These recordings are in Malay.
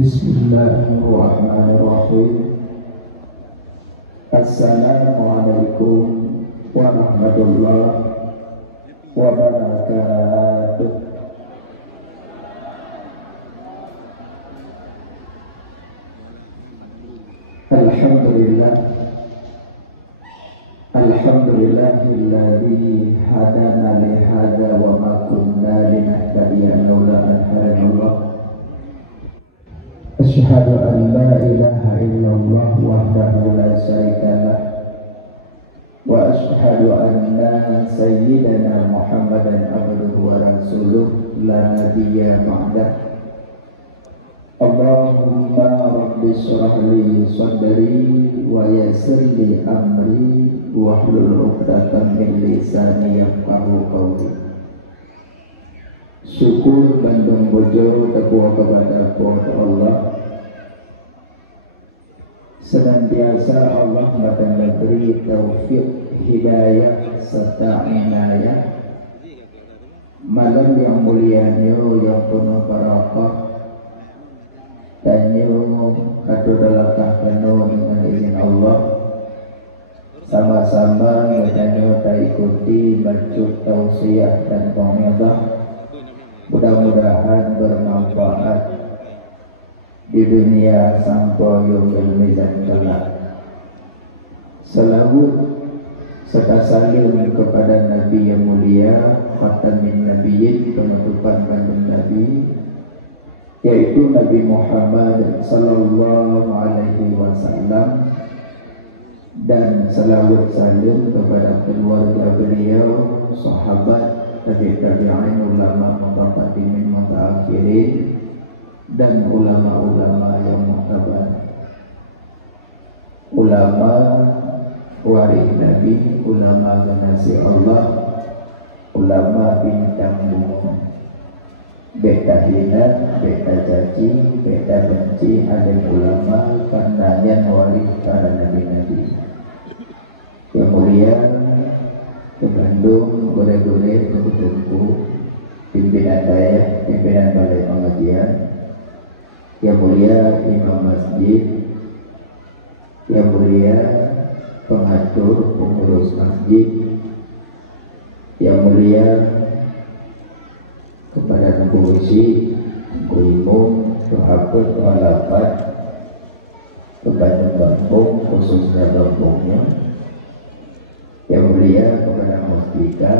Bismillahirrahmanirrahim. Assalamualaikum warahmatullahi wabarakatuh. Alhamdulillah, alhamdulillahilladzi hadana li hadza wa ma kunna linahtadiya laula an hadanallah. Asyhadu an la ilaha illallah wahdahu la syarika lah wa asyhadu anna sayyidana Muhammadan abduhu wa rasuluh la nabiyya ba'dah. Allahumma rabbi shrah li sadri wa yassir li amri wahlul 'uqdatam min lisani yafqahu qawli. Syukur dan puja takwa kepada Allah. Senantiasa Allah memberi taufik, hidayah serta inayah. Malam yang mulianya yang penuh barakah dan kadulakah penuh dengan izin Allah. Sama-sama kita ikuti baca tausiah dan pengedah. Mudah-mudahan bermanfaat di dunia sampai yaumil mizan kelak. Salawat serta salim kepada Nabi yang mulia, khatamin nabiyyin, penutupan bandung Nabi, yaitu Nabi Muhammad sallallahu alaihi wasallam, dan salawat salim kepada keluarga beliau, sahabat, tabi'in, ulama mutaqaddimin, mutaakhirin, dan ulama-ulama yang muhtabar, ulama waris Nabi, ulama ganasi Allah, ulama bintang bumi, beta hina, beta caci, beta benci, alim ulama karena yang waris para nabi-nabi. Yang mulia ke Bandung, gore-gore, tunggu-tunggu, pimpinan daerah, pimpinan balai pengajian, yang mulia imam masjid, yang mulia pengatur pengurus masjid, yang mulia kepada pengursi, imam, sahabat, walapat, kepada Lampung, khususnya Lampungnya, yang mulia kepada Mustika,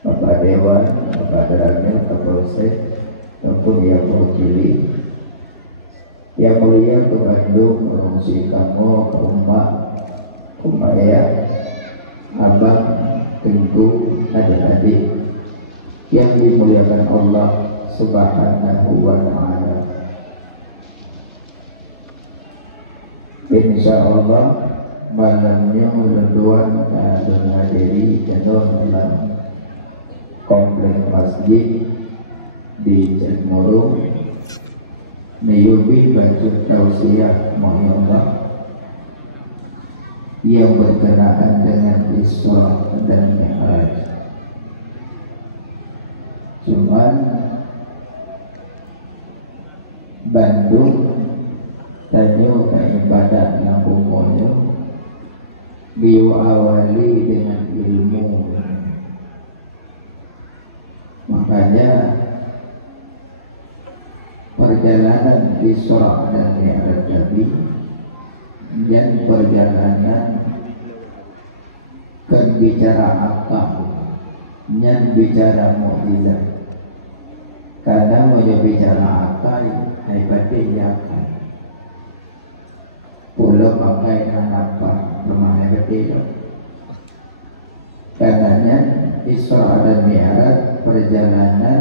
Bapak Dewan, Bapak Derangnya, Bapak Polsek, maupun yang mewakili, yang mulia ke Bandung, mengungsi kamu, ke umat, ayah, abang, tengku, adik-adik yang dimuliakan Allah Subhanahu wa ta'ala. Insya Allah malamnya renduan dan hadiri channel dalam komplek masjid di Cemoro meyubi baca tausiah Muhammad yang berkenaan dengan Isra dan Mi'raj. Cuman Bandung tanya ibadah yang umumnya diawali dengan ilmu, makanya perjalanan Isra dan Mi'raj Nabi dan perjalanan kan bicara akal, yang bicara mukjizat. Karena mau bicara akal, hebatnya akal. Pulau pakai apa rumahnya betul. Karenanya Isra dan Mi'raj perjalanan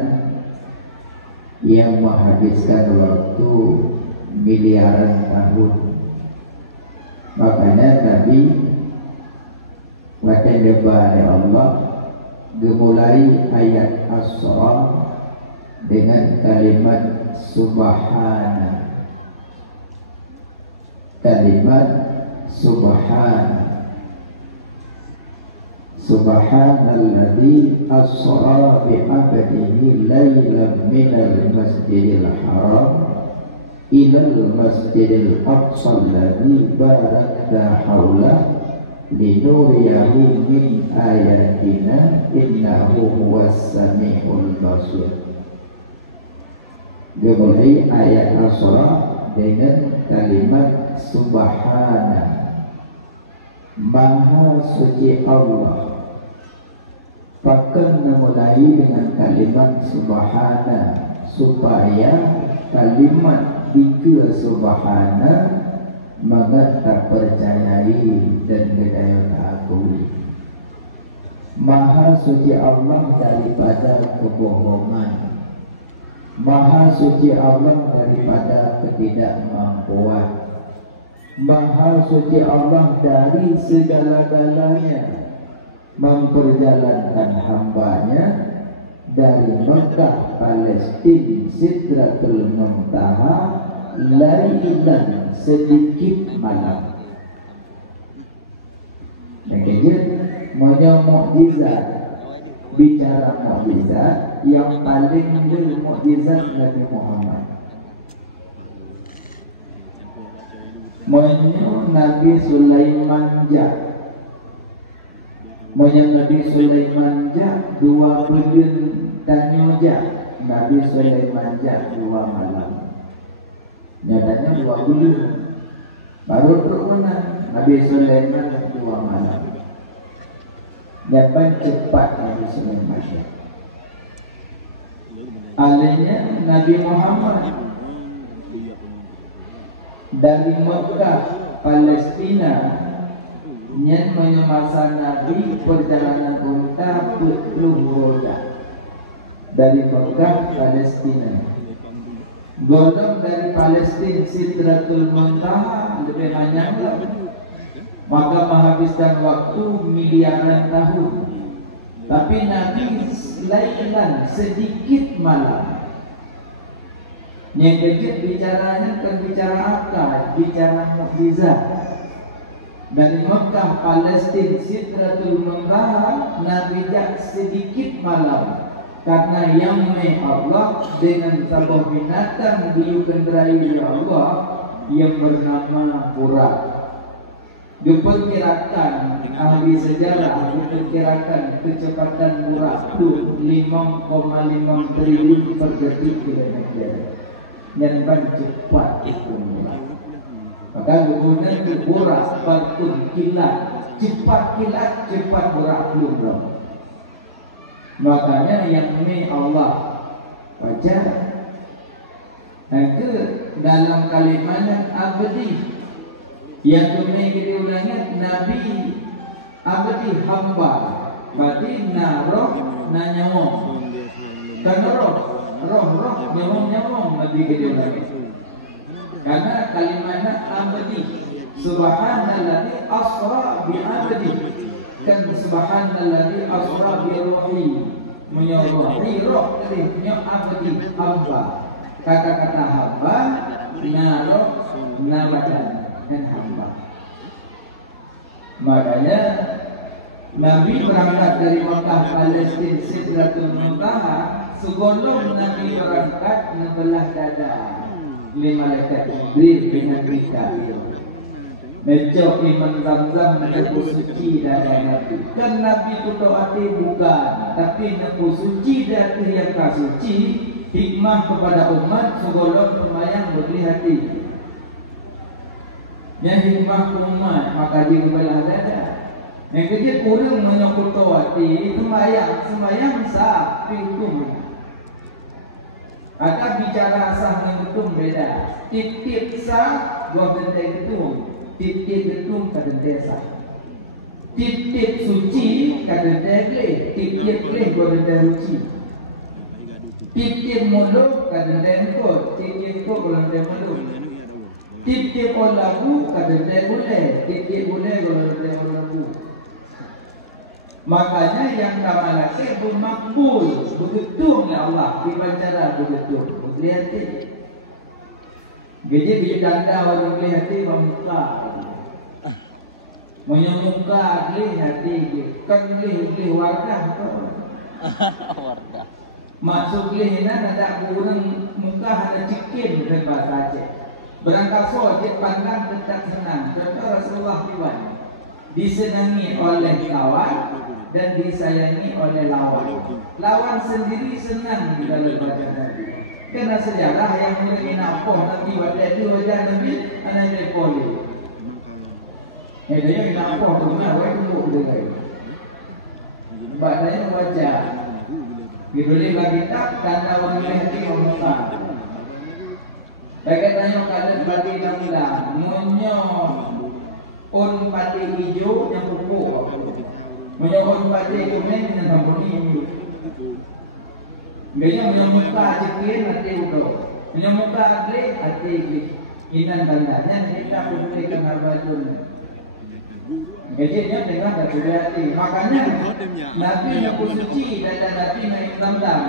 yang menghabiskan waktu miliaran tahun. Makanya Nabi baca doa Allah dimulai ayat Asra dengan kalimat Subhana. Kalimat Subhana. Subhanalladzi asra bi'abdihi laylan minal masjidil haram ilal masjidil aqsa alladzi barakna haulah linuriyahu min ayatina innahu huwas samiul basir. Dimulai ayat Asra dengan kalimat Subhana, Maha suci Allah. Bahkan memulai dengan kalimat Subhana supaya kalimat tiga Subhana maka tak percayai dan berdaya tak akui. Maha suci Allah daripada kebohongan, Maha suci Allah daripada ketidakmampuan, Maha suci Allah dari segala-galanya, memperjalankan hambanya dari Mekah, Palestin, Sidratul Muntaha, lailan sedikit malam. Makanya punya mukjizat, bicara mukjizat yang paling bermukjizat Nabi Muhammad. Monya Nabi Sulaiman jak, monya Nabi Sulaiman jak 2 bulan tanya jak, Nabi Sulaiman jak 2 malam. Nyatanya 2 bulan baru berkenan Nabi Sulaiman 2 malam. Nyata cepat Nabi Sulaiman. Alanya Nabi Muhammad dari Mekah, Palestina, nyen masa Nabi perjalanan unta 40 roda dari Mekah, Palestina. Golong dari Palestin Sidratul Muntaha lebih banyak lagi. Maka menghabiskan waktu miliaran tahun. Tapi Nabi lailan sedikit malam. Yang kecil bicaranya kan bicara akal, bicara mukjizat. Dari Mekah, Palestin, Sidratul Muntaha, Nabi jak sedikit malam. Karena yang Allah dengan sebuah binatang dikendarai oleh Allah yang bernama Burak. Diperkirakan ahli sejarah diperkirakan kecepatan Burak itu 5,5 triliun per detik kilometer. Yang paling cepat itu Burak. Maka kemudian Burak pun kilat, cepat Burak belum. Makanya yang ini Allah baca itu dalam kalimat abdi. Yang ini kita ulangnya Nabi abdi hamba. Berarti naroh nanyawong. Karena roh nyawong Nabi kita ulangnya. Karena kalimatnya abdi. Subhanalladzi asra bi abdi. Kan subhanalladzi asra bi ruhi, menyuruhi roh tadi abdi hamba. Kata-kata hamba naroh nabadan dan hamba. Makanya Nabi berangkat dari Mekah, Palestin, Sidratul Muntaha. Sebelum Nabi berangkat 16 dada 5 malaikat Jibril dengan Mikail. Mecok Imam Zamzam menepu suci dada Nabi. Kan Nabi tutup hati bukan, tapi nepu suci dada yang tak suci. Hikmah kepada umat sebelum pemayang beri hati. Yang hikmah ke umat maka dia belah dada. Yang kerja kurang menyokut hati semayang sah pintu. Atau bicara sah dengan ketum beda. Tip-tip sah gua bentai ketum. Tip-tip ketum kata desa. Tip-tip suci kata desa. Tip-tip kleh gua bentai suci. Tip-tip mulut kata dengkot. Tip-tip kok gua bentai mulut. Tip-tip lagu kata desa boleh. Tip-tip boleh gua bentai lagu. Makanya yang nama laki bermakbul, begitu Allah dibacara begitu. Lihat ini. Jadi bila anda orang lihat ini memuka. Menyemuka gelih hati kan gelih wardah tu. Wardah. Maksud gelih ni ada kurang muka ada cikin bahasa Aceh. Berangkat sojek pandang dekat senang. Contoh Rasulullah Iwan disenangi oleh kawan dan disayangi oleh lawan. Lawan sendiri senang di dalam baca Nabi. Kerana sejarah yang mulai napoh Nabi waktu itu wajah Nabi anak dari poli. Dia yang napoh tu nak wajah dulu dia. Badannya wajah. Dibeli lagi tak tanda orang lehti muka. Bagai tanya kalian bagi namda, munyo on pati hijau yang pupuk. Munyo on pati kuning yang sambuni. Gaya munyo muka cikin hati udo. Munyo muka agli hati inan tandanya kita buktikan harbajun. Gajinya dengan hati. Makanya Nabi Nabi suci dan Nabi Nabi Damdam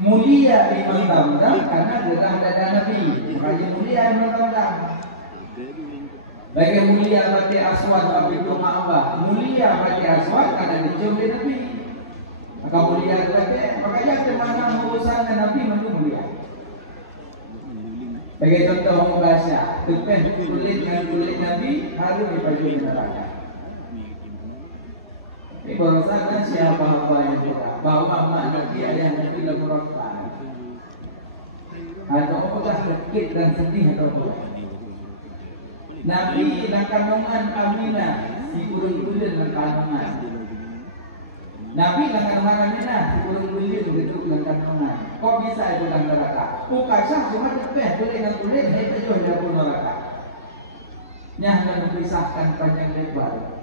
mulia Imam Damdam karena geram dada Nabi. Makanya mulia Imam Damdam. Bagi mulia Bati Aswad Bati Ma'abah. Mulia Bati Aswad karena dicium oleh Nabi. Maka mulia Bati. Makanya kemana urusan Nabi itu mulia. Bagi contoh membaca tupen kulit Nabi harus dipajui neraka. Ini berdasarkan siapa-apa yang kita bahawa mak Nabi ayah Nabi dalam neraka. Atau apakah sakit dan sedih atau apa? Nabi dalam kandungan Aminah si kurun-kurun dalam kandungan. Nabi dalam kandungan Aminah si kurun-kurun begitu dalam kandungan. Kok bisa itu dalam neraka? Kukasah cuma tepeh kulit dengan kulit itu juga dalam neraka. Yang memisahkan panjang lebar.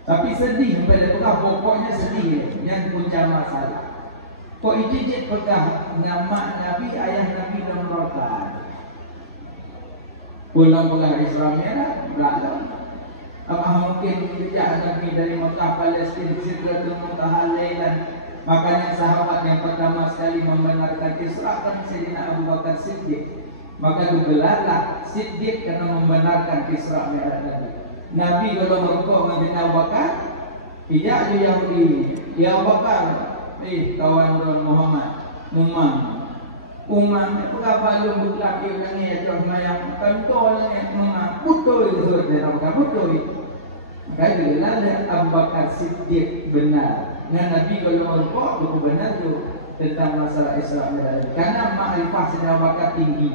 Tapi sedih pada pekah pokoknya sedih yang punca masalah. Kok ijit pekah nama Nabi ayah Nabi dalam neraka. Pulang-pulang Islam ya belakang. Apakah mungkin sejak Nabi dari Mekah Palestin Sidratul Muntaha Lailan. Makanya sahabat yang pertama sekali membenarkan Isra kan Sayyidina Abu Bakar Siddiq. Maka digelarlah Siddiq karena membenarkan Isra Mi'raj Nabi. Nabi kalau merokok dengan Abu Bakar, tidak dia Yahudi. Ya Abu Bakar, kawan Muhammad, Umam itu apa lu berlaki dengan ia cuma yang kantor yang putus itu dia Abu Bakar putus. Maka digelar Abu Bakar Siddiq benar. Dengan Nabi kalau merokok itu benar tu tentang masalah Isra Mi'raj. Karena makrifah Sayyidina Abu Bakar tinggi.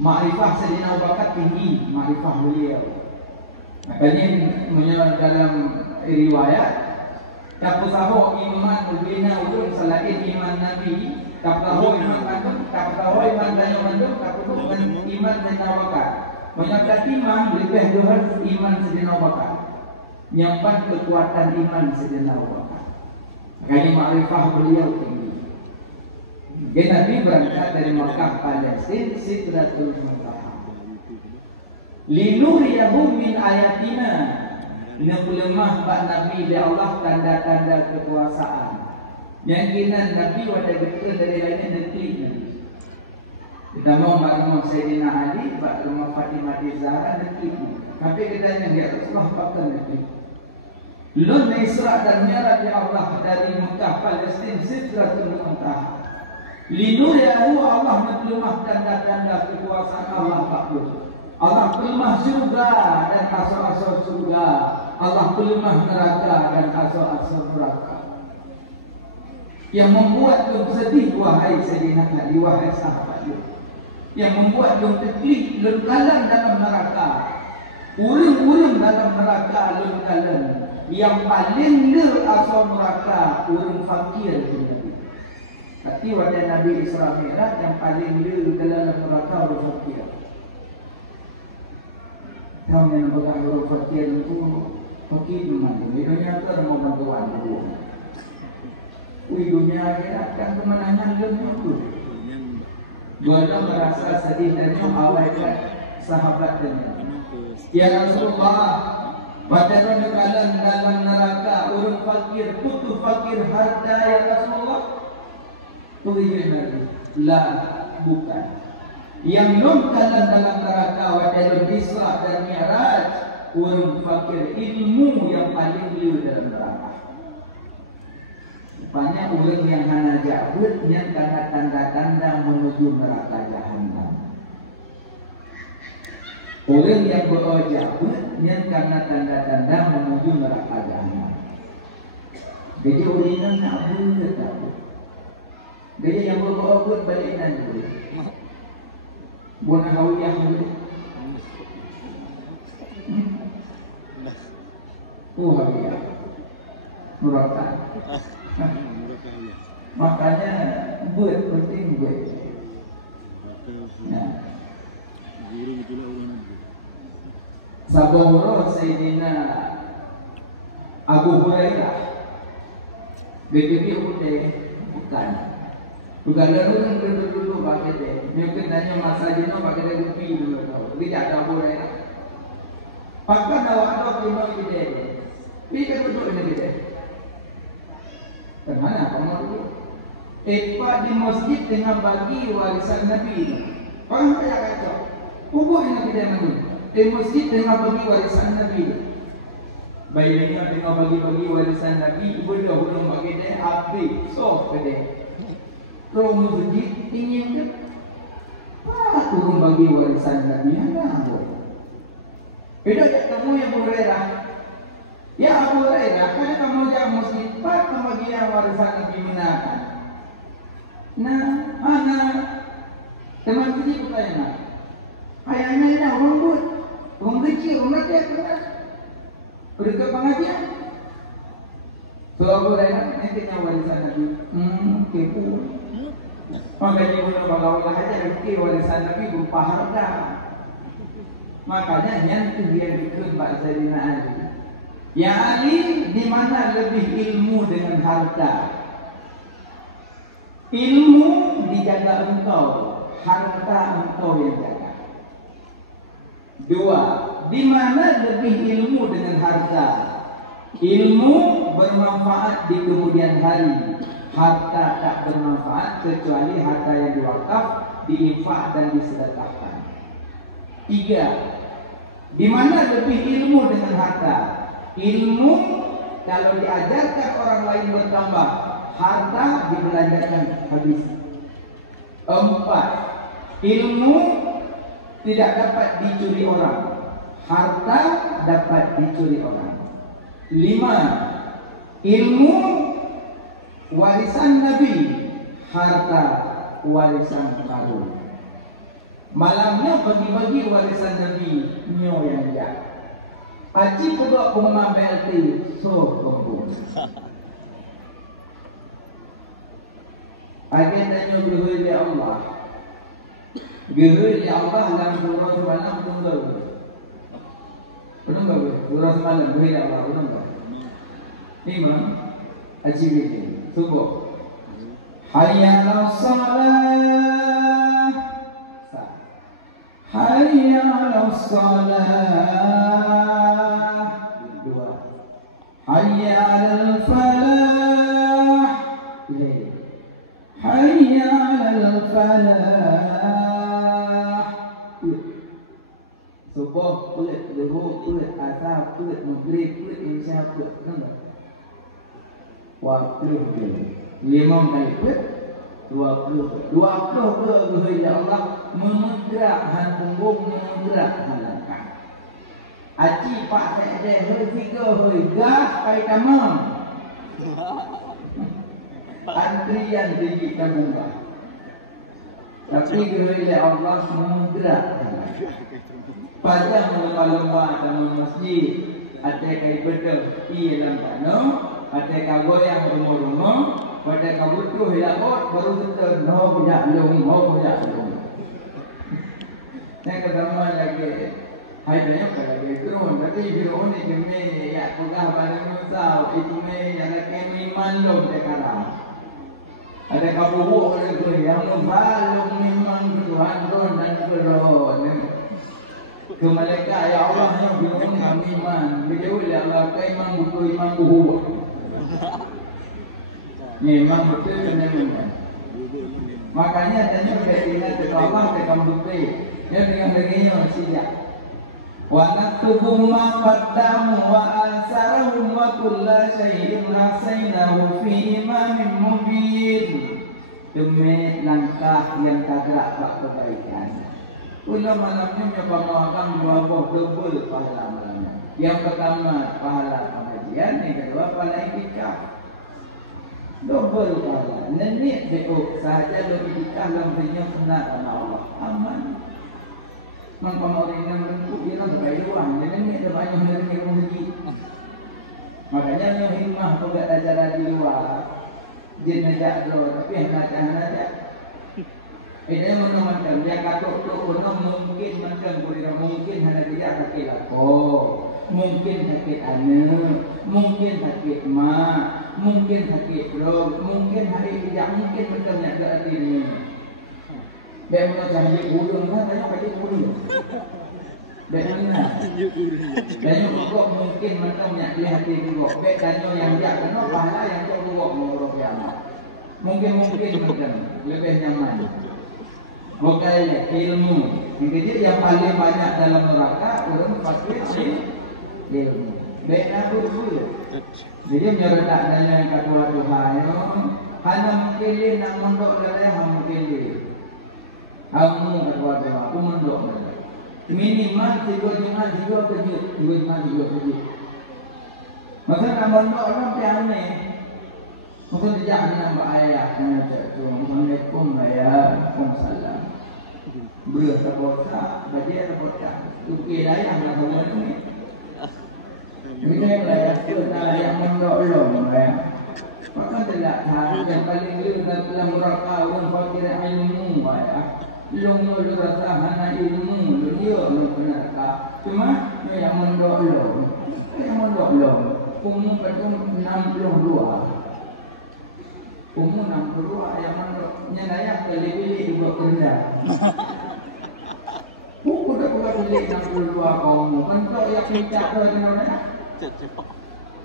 Makrifah Sayyidina Abu Bakar tinggi, makrifah beliau. Makanya menurut dalam riwayat, tapusaho iman ubina ulun selain iman Nabi, tapusaho iman bandung, tapusaho iman dayo bandung, tapusaho iman Sayyidina Abu Bakar. Menurut iman lebih Tuhan iman Sayyidina Abu Bakar. Nyampan kekuatan iman Sayyidina Abu Bakar. Makanya makrifah beliau tinggi. Jadi Nabi berangkat dari Makkah Palestin Sidratul Muntaha. Linuriyahu min ayatina. Nepelemah Pak Nabi dari Allah tanda-tanda kekuasaan. Yang kina Nabi wadah betul dari lainnya negeri Nabi. Kita mau rumah Sayyidina Ali, rumah Fatimah Zahra negeri. Tapi kita yang dia Rasulullah pakai negeri. Lun Isra dan Mi'raj Allah dari Makkah Palestin Sidratul Muntaha. Linuriyahu Allah menelemah tanda-tanda kekuasaan Allah Ta'ala. Allah pelemah surga dan asal-asal surga. Allah pelemah neraka dan asal-asal neraka. Yang membuat lu sedih wahai Sayyidina Ali, wahai sahabat lu. Yang membuat lu sedih, lu kalang dalam neraka. Urung-urung dalam neraka lu kalang. Yang paling lu asal neraka, urung fakir tu. Tapi wajah Nabi Isra Mi'raj yang paling dia dalam neraka orang fakir. Tahu yang berkata orang fakir itu fakir memang. Di dunia itu ada bantuan dulu. Di dunia akhirat kan kemenangan dunia itu. Dua-dua merasa sedih dan mengawaikan sahabat dan ya Rasulullah, wajah kalian dalam neraka orang fakir, putus fakir harta ya Rasulullah. Tujuan Nabi, lah bukan. Yang nonton dalam neraka wajah Isra dan Mi'raj, orang fakir ilmu yang paling liu dalam neraka. Banyak orang yang hana jabut yang karena tanda-tanda menuju neraka jahanam. Orang yang berjabut yang karena tanda-tanda menuju neraka jahanam. Jadi orang yang nak buat tak. Jadi yang berbuat balik nanti. Buat hawiyah boleh. Hawiyah. Muraka. Makanya buat penting buat. Nah. Sabawara Sayyidina Abu Hurairah begitu bukan. Bukan dulu pakai deh. Mungkin tanya masa jino pakai deh kopi dulu tahu. Tidak ada Abu Hurairah. Pakai awak tu kena kita. Kita duduk ini kita. Kemana kamu dulu? Di masjid dengan bagi warisan Nabi. Orang kaya kacau. Kubur yang kita mandi. Di masjid dengan bagi warisan Nabi. Baiknya dengan bagi-bagi warisan Nabi. Ibu dah belum bagi deh. Habis. So kedai. Kalau masjid ingin ke? Turun bagi warisan Nabi. Apa? Beda kamu yang Hurairah. Ya Abu Hurairah, kalau kamu jaga masjid, kamu bagi yang warisan Nabi menakan. Nah, mana teman kita bertanya, ayahnya ini orang buat, orang kecil, orang kecil, orang pergi ke pengajian. So Abu Hurairah, nanti yang warisan Nabi, kepo. Makanya guna bagaimana aja nanti warisan Nabi berupa harta. Makanya yang itu dia dikut Pak Sayyidina Ali. Ya Ali, di mana lebih ilmu dengan harta? Ilmu dijaga engkau, harta engkau yang jaga. Dua, di mana lebih ilmu dengan harta? Ilmu bermanfaat di kemudian hari. Harta tak bermanfaat kecuali harta yang diwakaf, diinfak dan disedekahkan. Tiga, di mana lebih ilmu dengan harta? Ilmu kalau diajarkan orang lain bertambah, harta dibelanjakan habis. Empat, ilmu tidak dapat dicuri orang, harta dapat dicuri orang. Lima, ilmu warisan Nabi, harta warisan karun. Malamnya bagi-bagi warisan Nabi, nyo yang jak. Aci pegak pengumam BLT, so kumpul. Agendanya berhubung di Allah. Berhubung di Allah dalam surah semalam tunggu. Tunggu, surah semalam berhubung di Allah tunggu. Ini mana? Aci begini. Subuh. Hayya 'alas salah. Hayya 'alas salah. Dua. Hayya 'alal falah. Hayya 'alal falah. Subuh, kulit, zuhur, kulit, asar, kulit, maghrib, kulit, isya, kulit. Nampak? Waktu 5 kali put 20 ke ya Allah menggerak han punggung menggerak langkah. Aci pak saya hoi tiga hoi gas kai tamam. Antrian tinggi tamam. Tapi ya Allah menggerak. Pada lomba-lomba dalam masjid ada kai betul i lambat no. Ada kago yang rumah-rumah, pada kago tu hilakot baru kita no punya long. Saya ketemu lagi, hai banyak lagi turun, tapi turun ni kami ya pegah barang musau, itu ni yang kami mandom sekarang. Ada kago ada tu yang musau memang Tuhan don dan beron. Ke mereka ya Allah yang bingung kami iman, beliau ya Allah kau imam betul imam buhu. Memang betul benar. Makanya tanya ketika Allah tekan bukti, dia dengan dirinya masih Wa naktubu ma qaddamu wa asarahum wa kulla syai'in ahsaynahu fi imamin mubin. Demi langkah yang tagak buat kebaikan. Ulah malamnya menyampaikan dua buah double pahala malamnya. Yang pertama pahala pengajian, yang kedua pahala iktikaf. Double pahala. Nenek beok sahaja lo iktikaf lamanya kena sama Allah. Aman. Mengkomorin yang bentuk dia kan terbaik luang. Jadi nenek ada banyak nenek yang rezeki. Makanya yang hikmah pegak acara di luar. Dia najak lo, tapi yang najak. Ini menemankan dia katuk tu pun mungkin macam kurang mungkin hanya dia sakit lako, mungkin sakit anak, mungkin sakit mak, mungkin sakit bro, mungkin hari dia mungkin macam nak ke hati ni. Dia mana cahaya burung kan, banyak pakai burung. Dia mana? Dia burung mungkin macam nak di hati burung. Dia tanya yang dia kena pahala yang tu burung burung yang mungkin macam lebih nyaman. Bukan ilmu. Jadi yang paling banyak dalam neraka orang fakir ilmu. Bena dulu. Jadi menyeredak nanya ketua Tuhan. Hanya mungkin nak mendok dari mungkin kamu ketua Tuhan. Aku mendok. Minimal 3 Jumat 3 kejut. 2 Jumat 3 kejut. Maka nak mendok orang piane. Mungkin tidak ada nama ayat yang ada. Assalamualaikum warahmatullahi Belah terbotak, bajai terbotak. Tukir layang lah semua ni. Bila layang tu nak layang mendok-long. Maka telak yang paling gelar dalam neraka orang fakir ilmu. Long-long rasa hana ilmu. Dia nak neraka. Cuma yang mendok-long. Yang mendok-long. Umum betul 62. Umum 62 yang mendok. Yang layak pilih-pilih juga kerendah. Buku dah pula pilih 62 kaum. Bentuk yang minta tu kena.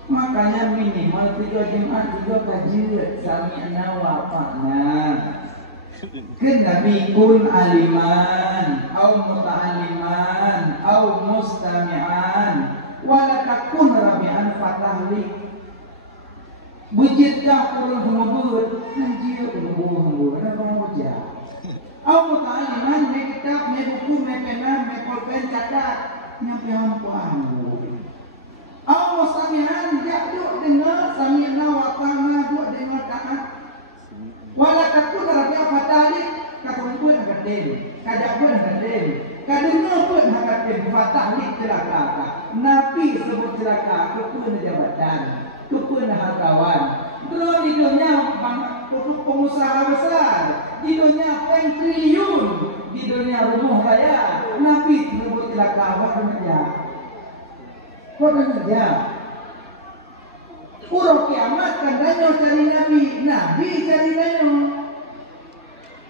Makanya minimal 3 Jumat 3 kaji sami'na wa ata'na. Kena bikun aliman au muta'aliman au mustami'an wala takun rabi'an fatahlik. Bujitkah kurang hembur? Nanti hembur. Kenapa hembur? Aku ta'aliman, may kitab, may buku, may pena, may pulpen, catat. Nyampe hampuan. Aku samihan, dia duk dengar, samihna waqana, duk dengar taat. Wala takun rabi afatalik, katong pun agak dem, kajak pun agak dem, kadengar pun agak dem, fatalik celaka. Nabi sebut celaka, kepun jabatan, kepun hartawan. Kalau di dunia pengusaha besar, di dunia triliun, di dunia rumah raya, Nabi sebut celaka apa kerja? Kerja. Urut kiamat kan danyo cari Nabi cari danyo.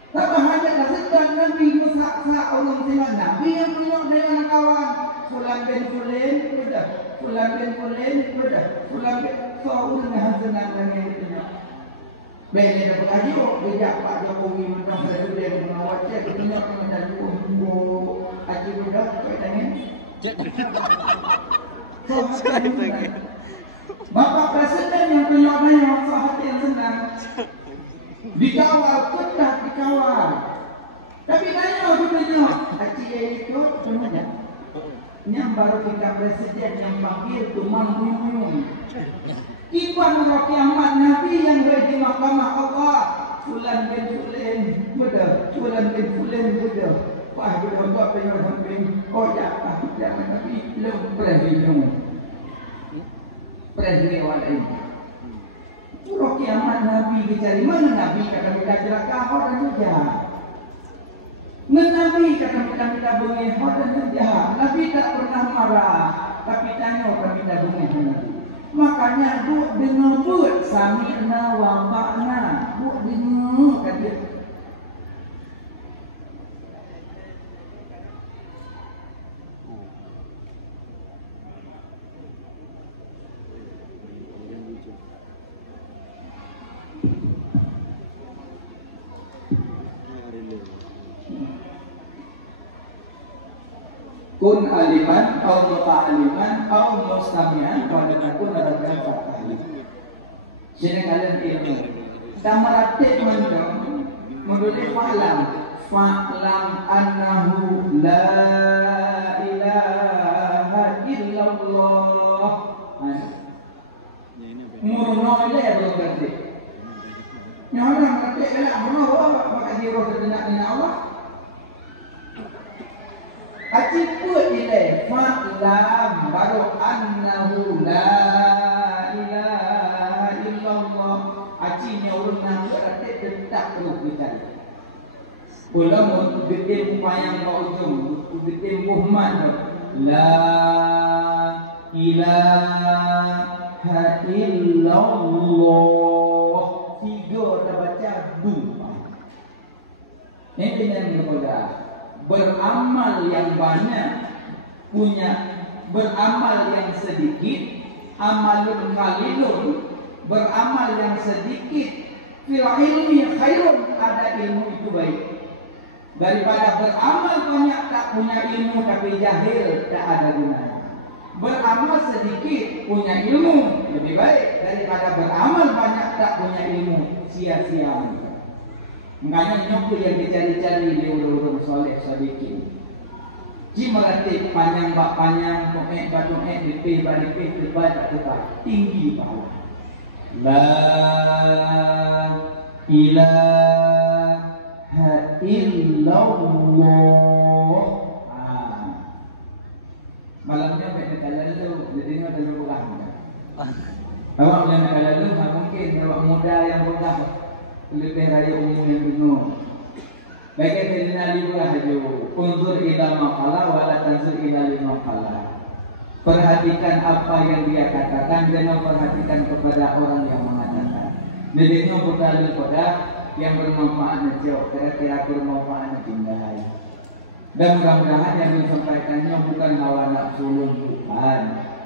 Tak hanya kasihkan Nabi musak-sak orang dengan Nabi yang punya dengan kawan. Fulan bin Fulan, sudah. Fulan bin Fulan, sudah. Fulan bin Fulan dengan senang dengan itu. Bila dah berkaji, bijak Pak Jokowi menang presiden mengawal cek, kita nak mengenal haji budak, kau tanya. Bapak presiden yang penyoknya yang sahabat yang senang, dikawal, ketat dikawal. Tapi tanya aku penyok, haji itu semuanya. Yang baru kita presiden yang panggil tumang buyung. Iban roh kiamat Nabi yang berada di mahkamah Allah. Fulan bin Fulan muda, Fulan bin Fulan muda. Wah, dia buat penyok samping. Oh ya, jangan Nabi belum presiden. Presiden awal ini. Roh kiamat Nabi dicari mana Nabi kata kita celaka dan juga. Nabi kata kita bengih dan jahat. Nabi tak pernah marah, tapi tanya kita bengih Nabi. Makanya duk dengar buat sami'na wa ta'na. Duk dengar kata. kun aliman atau muta'aliman atau mustami'an pada takun ada berapa kali. Jadi kalian ilmu. Dan meratib menurut fa'lam annahu la ilaha illallah. Murno ile belum berarti. Nyawa meratib lah murno maka dia roh dengan Allah. Aci pun ile fa'lam baru annahu la ilaha illallah. Aci nyaurun nak beratib tetap perlu kita. Ulama bikin upaya kau ujung, bikin Muhammad la ilaha illallah. Tiga dah baca dua. Ini yang kepada beramal yang banyak punya beramal yang sedikit, amalun qalilun. Beramal yang sedikit fil ilmi khairun, ada ilmu itu baik daripada beramal banyak tak punya ilmu tapi jahil tak ada gunanya. Beramal sedikit punya ilmu lebih baik daripada beramal banyak tak punya ilmu sia-sia. Makanya nyokul yang dicari-cari di urut-urut soleh sedikit. Ji melatih panjang bak panjang, pokok batu dipih baripih tebal tak tebal tinggi pahala. La ilaha illallah. Malamnya baik nak lalu, dia tengok dalam Quran. Awak yang nak lalu, mungkin awak muda yang muda lebih raya umur yang bingung. Baiknya Sayyidina Ali berhaju, unzur ila maqala wa la tanzur ila maqala. Perhatikan apa yang dia katakan, jangan perhatikan kepada orang yang mengatakan. Jadi berkali pada yang bermanfaat jauh, kira-kira bermanfaat tinggal. Dan mudah-mudahan yang disampaikannya bukan hawa nafsu Tuhan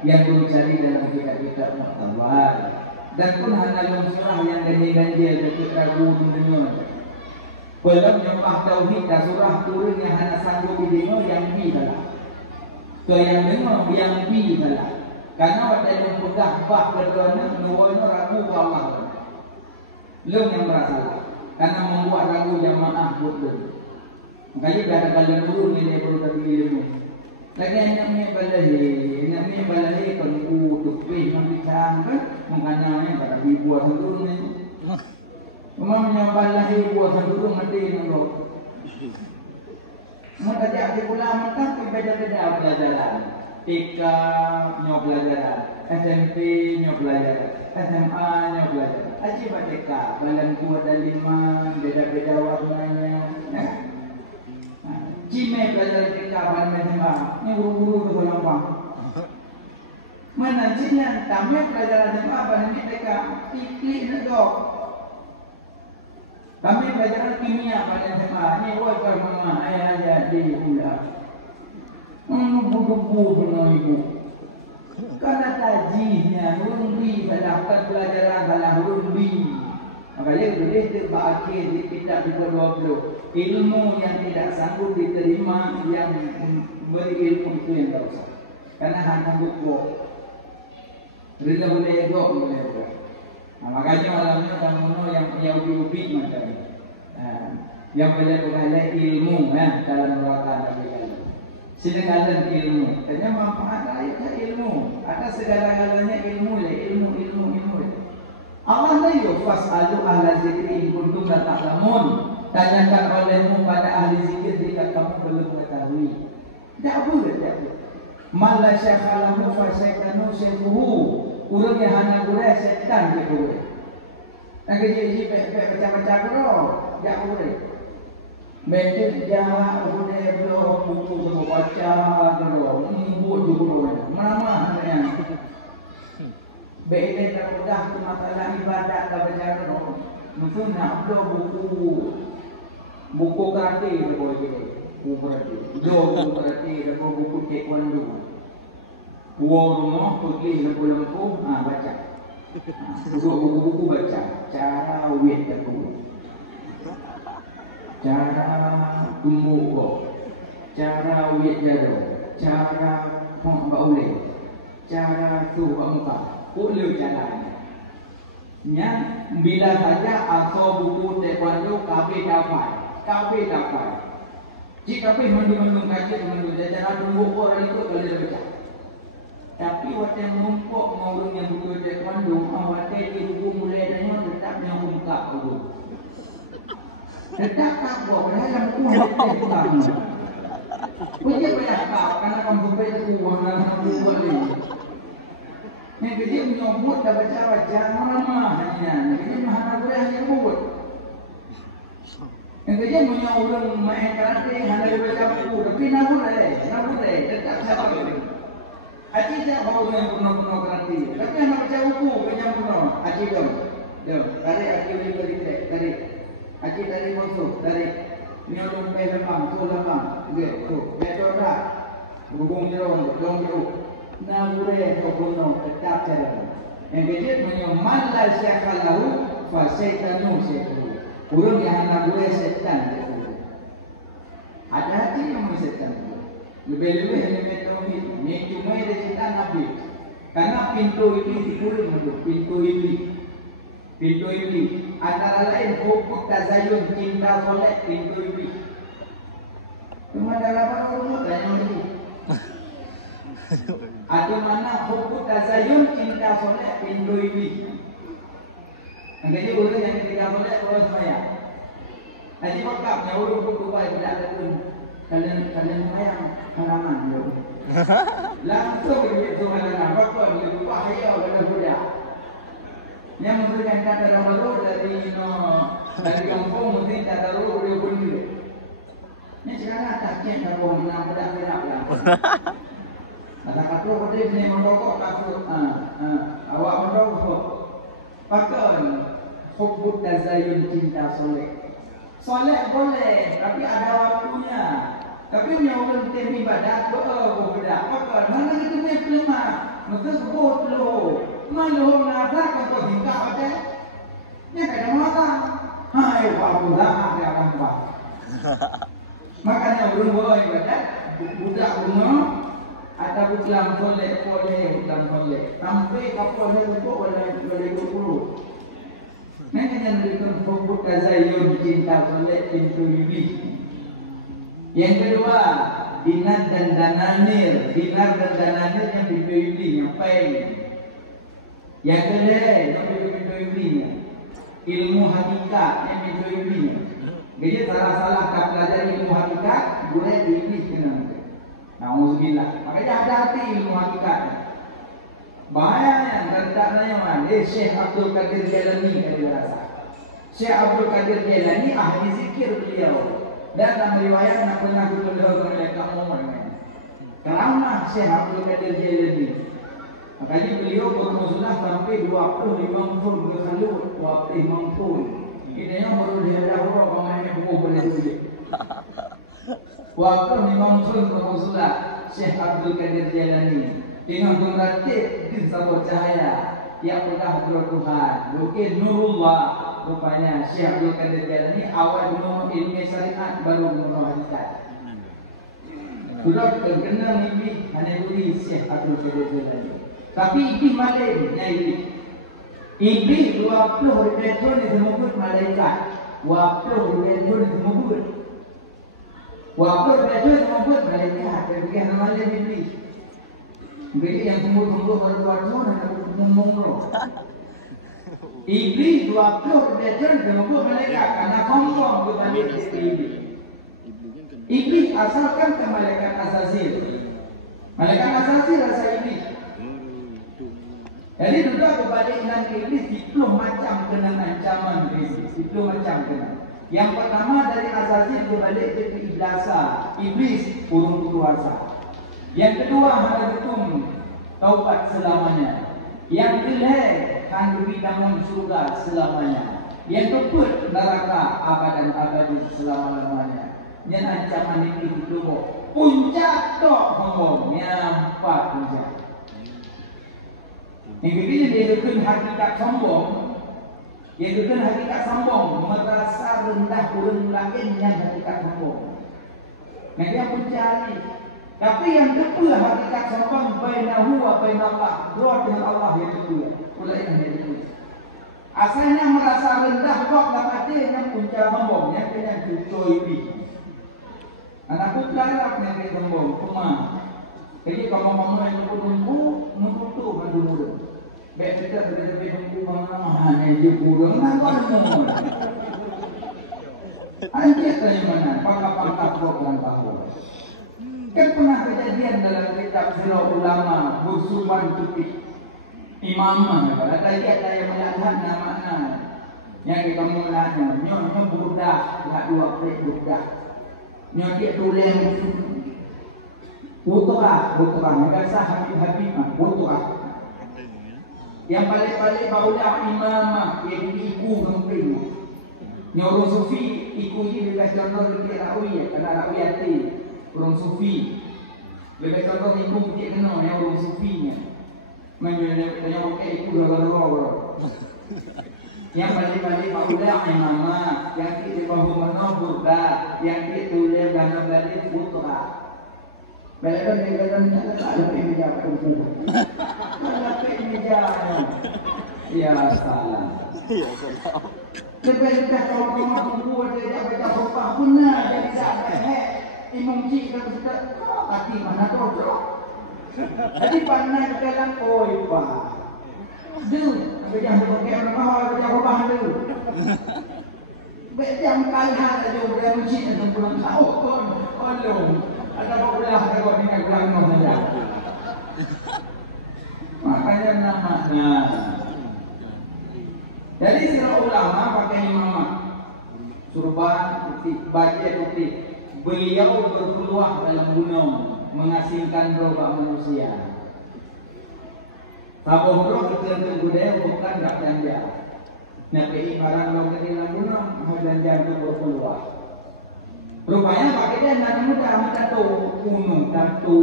yang dicari dalam kitab-kitab Mu'tabar. Dan pun hanya surah yang ganjil-ganjil dekat ragu dunia. Belum nyembah tauhid dan surah turun yang hanya sanggup didengar yang bilah. So yang dengar yang bilah. Karena waktu yang pegang bak kedua-duanya menuanya ragu ke Allah. Belum yang bersalah. Karena membuat ragu jamaah betul. Makanya dah ada turun ini perlu tapi ilmu. Lagi enaknya balahi kan tupi membicang kan mengenai pada dibuat turun ini. Umumnya balahi buat turun mati nurut. Maka jadi ulama kan beda-beda pelajaran. TK nyo pelajaran, SMP nyo pelajaran, SMA nyo pelajaran. Aji TK, balan 2 dan 5 beda-beda warnanya. Cime pelajaran TK balan SMA, ni guru-guru tu gampang. Mana cinya tamat pelajaran SMA balan TK, ikli nak dok. Kami pelajaran kimia pada SMA ni wajar mama ayah jadi ular. Buku-buku benar ibu. Karena tajinya rumbi sedangkan pelajaran dalam rumbi. Makanya boleh terbahagi di kitab 20. Ilmu yang tidak sanggup diterima yang beri ilmu itu yang tak usah. Karena hanya buku. Rila boleh edok boleh edok. Makanya malamnya kamu yang punya ubi-ubi macam ni. Yang belajar ilmu dalam melakukan apa-apa. Sedangkan ilmu, katanya manfaat ayatnya ilmu. Ada segala-galanya ilmu. Allah la yufas'alu ahla zikri in kuntum la ta'lamun. Tanyakan olehmu pada ahli zikir jika kamu belum mengetahui. Tak boleh. Mala syakhalahu fa syaitanu syaifuhu. Urang yang hanya boleh setan je boleh. Nak kerja baca-baca kau, tak boleh. Mungkin jarak boleh belum buku semua baca kau, buat dulu. Mana yang beda tak mudah tu masalah ibadat tak baca kau. Mungkin nak buku karate tak boleh. Buku karate, buku taekwondo. Rumah pergi lembu-lembu, baca. Buku-buku baca. Cara wet aku. Cara tumbuh. Cara wet jadu. cara hong baule, cara tu muka, boleh jalan. Nya bila saja asal buku taekwondo kabe dapat. Jika kabe mendung kaji mendung jalan tunggu orang itu kalau baca. Tapi waktu yang mumpuk ngurung yang buku taekwondo, awak di buku mulai dengan tetap yang muka dulu. Tetap tak buat dalam kuah tetap. Punya banyak tak karena kamu berbeza uang dalam buku ini. Yang kerja menyambut dah baca nama hanya. Yang kerja mahana boleh hanya buat. Yang kerja menyambut main karate hanya baca buku. Tapi nak boleh. Tetap saya. Aji saya bawa yang penuh karate. Tapi anak baca buku yang penuh. Aji dong. Tarik aji boleh beritek. Tarik. Aji tarik masuk. Tarik. Nyolong pay lapang. Tu lapang. Tu. Betul tak? Hubung jerong. Na boleh berbunuh tetap jalan. Yang kecil menyoman la syaka lahu fa syaitanu syaitu. Urang yang nak boleh setan. Ada hati yang setan. Lebih-lebih yang metode ni cuma ada setan nabi. Karena pintu ini dikurung untuk pintu ini. Antara lain hubub tazayun cinta soleh pintu ini. Cuma dalam orang tanya ini. Atau mana hubub tazayun cinta soleh pintu ini. Angkanya boleh yang ketiga soleh boleh semaya. Nanti pakap yang urut berubah tidak ada pun kalian semayang halaman dulu. Langsung begitu halaman. Pakap begitu bahaya pada budak. Yang memberikan kata ramalu dari kampung mungkin kata ramalu dia pun juga. Ini sekarang takkan kampung menang pedak-pedak lah. Ada kata kata ni merokok takut, awak merokok. Pakai hubub tazayun cinta soleh. Soleh boleh, tapi ada waktunya. Tapi punya orang tem ibadat, berbeda. Pakai mana itu punya pelemah, mesti sebut lo. Mana orang nazar kan kau tinggal aja. Ni kadang mata, hai babulah ada orang bah. Makanya orang boleh ibadat, budak rumah. Ada bukan boleh. Sampai kapal untuk boleh berpuluh. Mereka yang berikan hubub tazayun cinta soleh pintu bibi. Yang kedua, dinar dan dananir yang pintu bibi yang baik. Yang kedua, yang pintu bibi ilmu hakikat yang pintu bibi. Jadi salah tak belajar ilmu hakikat, boleh diiblis kena. Nauzubillah. Makanya hati-hati ilmu hakikat. Bahaya yang rentaknya mana? Syekh Abdul Qadir Jailani kali rasa. Syekh Abdul Qadir Jailani ahli zikir beliau. Dan dalam riwayat nak pernah ditulis oleh kamu mana? Kerana Syekh Abdul Qadir Jailani. Makanya beliau bermusulah sampai 25 tahun bersalut, 25 tahun. Ini yang baru dihadap orang pemain buku boleh tulis. Waktu Imam Sun bermusulah Syekh Abdul Qadir Jailani dengan meratib di sabut cahaya yang pernah Tuhan mungkin Nurullah rupanya Syekh Abdul Qadir Jailani awal guna ilmu syariat baru guna hakikat. Sudah terkenal ini hanya beri Syekh Abdul Qadir Jailani. Tapi ini malainya ini. Iblis 20 ribu disebut malaikat. 20 ribu disebut. Waktu belajar membuat malaikat dan amalan iblis. Iblis yang tunggu-tunggu baru nak ngomong. Iblis waktu belajar membuat malaikat karena sombong berbanding iblis. Iblis asalkan ke malaikat Azazil. Malaikat Azazil rasa iblis. Jadi juga berbanding dengan iblis 10 macam kena ancaman iblis. 10 macam kena. Yang pertama dari Azazil berbalik ke iblasa, iblis urung kuasa. Yang kedua halakum taubat selamanya. Yang ketiga kan dibangun surga selamanya. Yang keempat neraka abadan abadi selama-lamanya. Yang ancaman ini itu puncak tok ngomong yang 4 puncak. Yang ketiga dia hakikat sombong. Yang kedua hakikat sombong, merasa rendah kurang lain yang hakikat sombong. Yang dia mencari Tapi yang kedua hakikat sombong bainahu wa bainallah, dua dengan Allah yang kedua. Ulai yang kedua. Asalnya merasa rendah kok dalam hati yang punca sombongnya dengan cucoi bi. Anak putra lah yang sombong, cuma. Jadi kalau kamu yang nunggu, menutup menunggu. Baik kita berada nunggu mana dia kurang, nak kamu. Anjir dari mana? Pakak-pakak program tahu. Kan pernah kejadian dalam kitab Sirah Ulama Bursuban Tutik Imamah. Ada yang melihat nama-nama yang kita mulanya. Nyonya budak, tak dua plek budak. Nyonya tulen butuah, enggak sah habib-habib butuah. Yang paling-paling baulah imamah yang diiku ngemping. Nyorong sufi iku ini bila contoh dekat Rawi, karena Rawi hati orang sufi. Lebih contoh iku dia kenal yang orang sufinya. Menyonya oke iku dua-dua. Yang paling-paling baulah imamah yang kita bahu menobur dah, yang kita tulis dan balik putra. Belakan tak ada meja pun. Ada meja. Ya salah. Ya salah. Sebenarnya kalau kamu buat dia baca sopan benar dia tidak imam cik kalau sudah kaki mana terus. Jadi pandai dalam oi pak. Dulu baca pakai orang baca sopan dulu. Baca kalah aja udah cik dan pulang kau pun olong. Ada berulah kalau dengan pulang mau saja. Makanya namanya. Jadi sirah ulama pakai imamah. Surban baca putih. Beliau berpeluang dalam gunung mengasingkan roba manusia. Sabung roh kita budaya bukan tak janja. Nabi barang lo ke dalam gunung mau janja itu berpeluang. Rupanya pakai dia nak mudah macam tu gunung tatu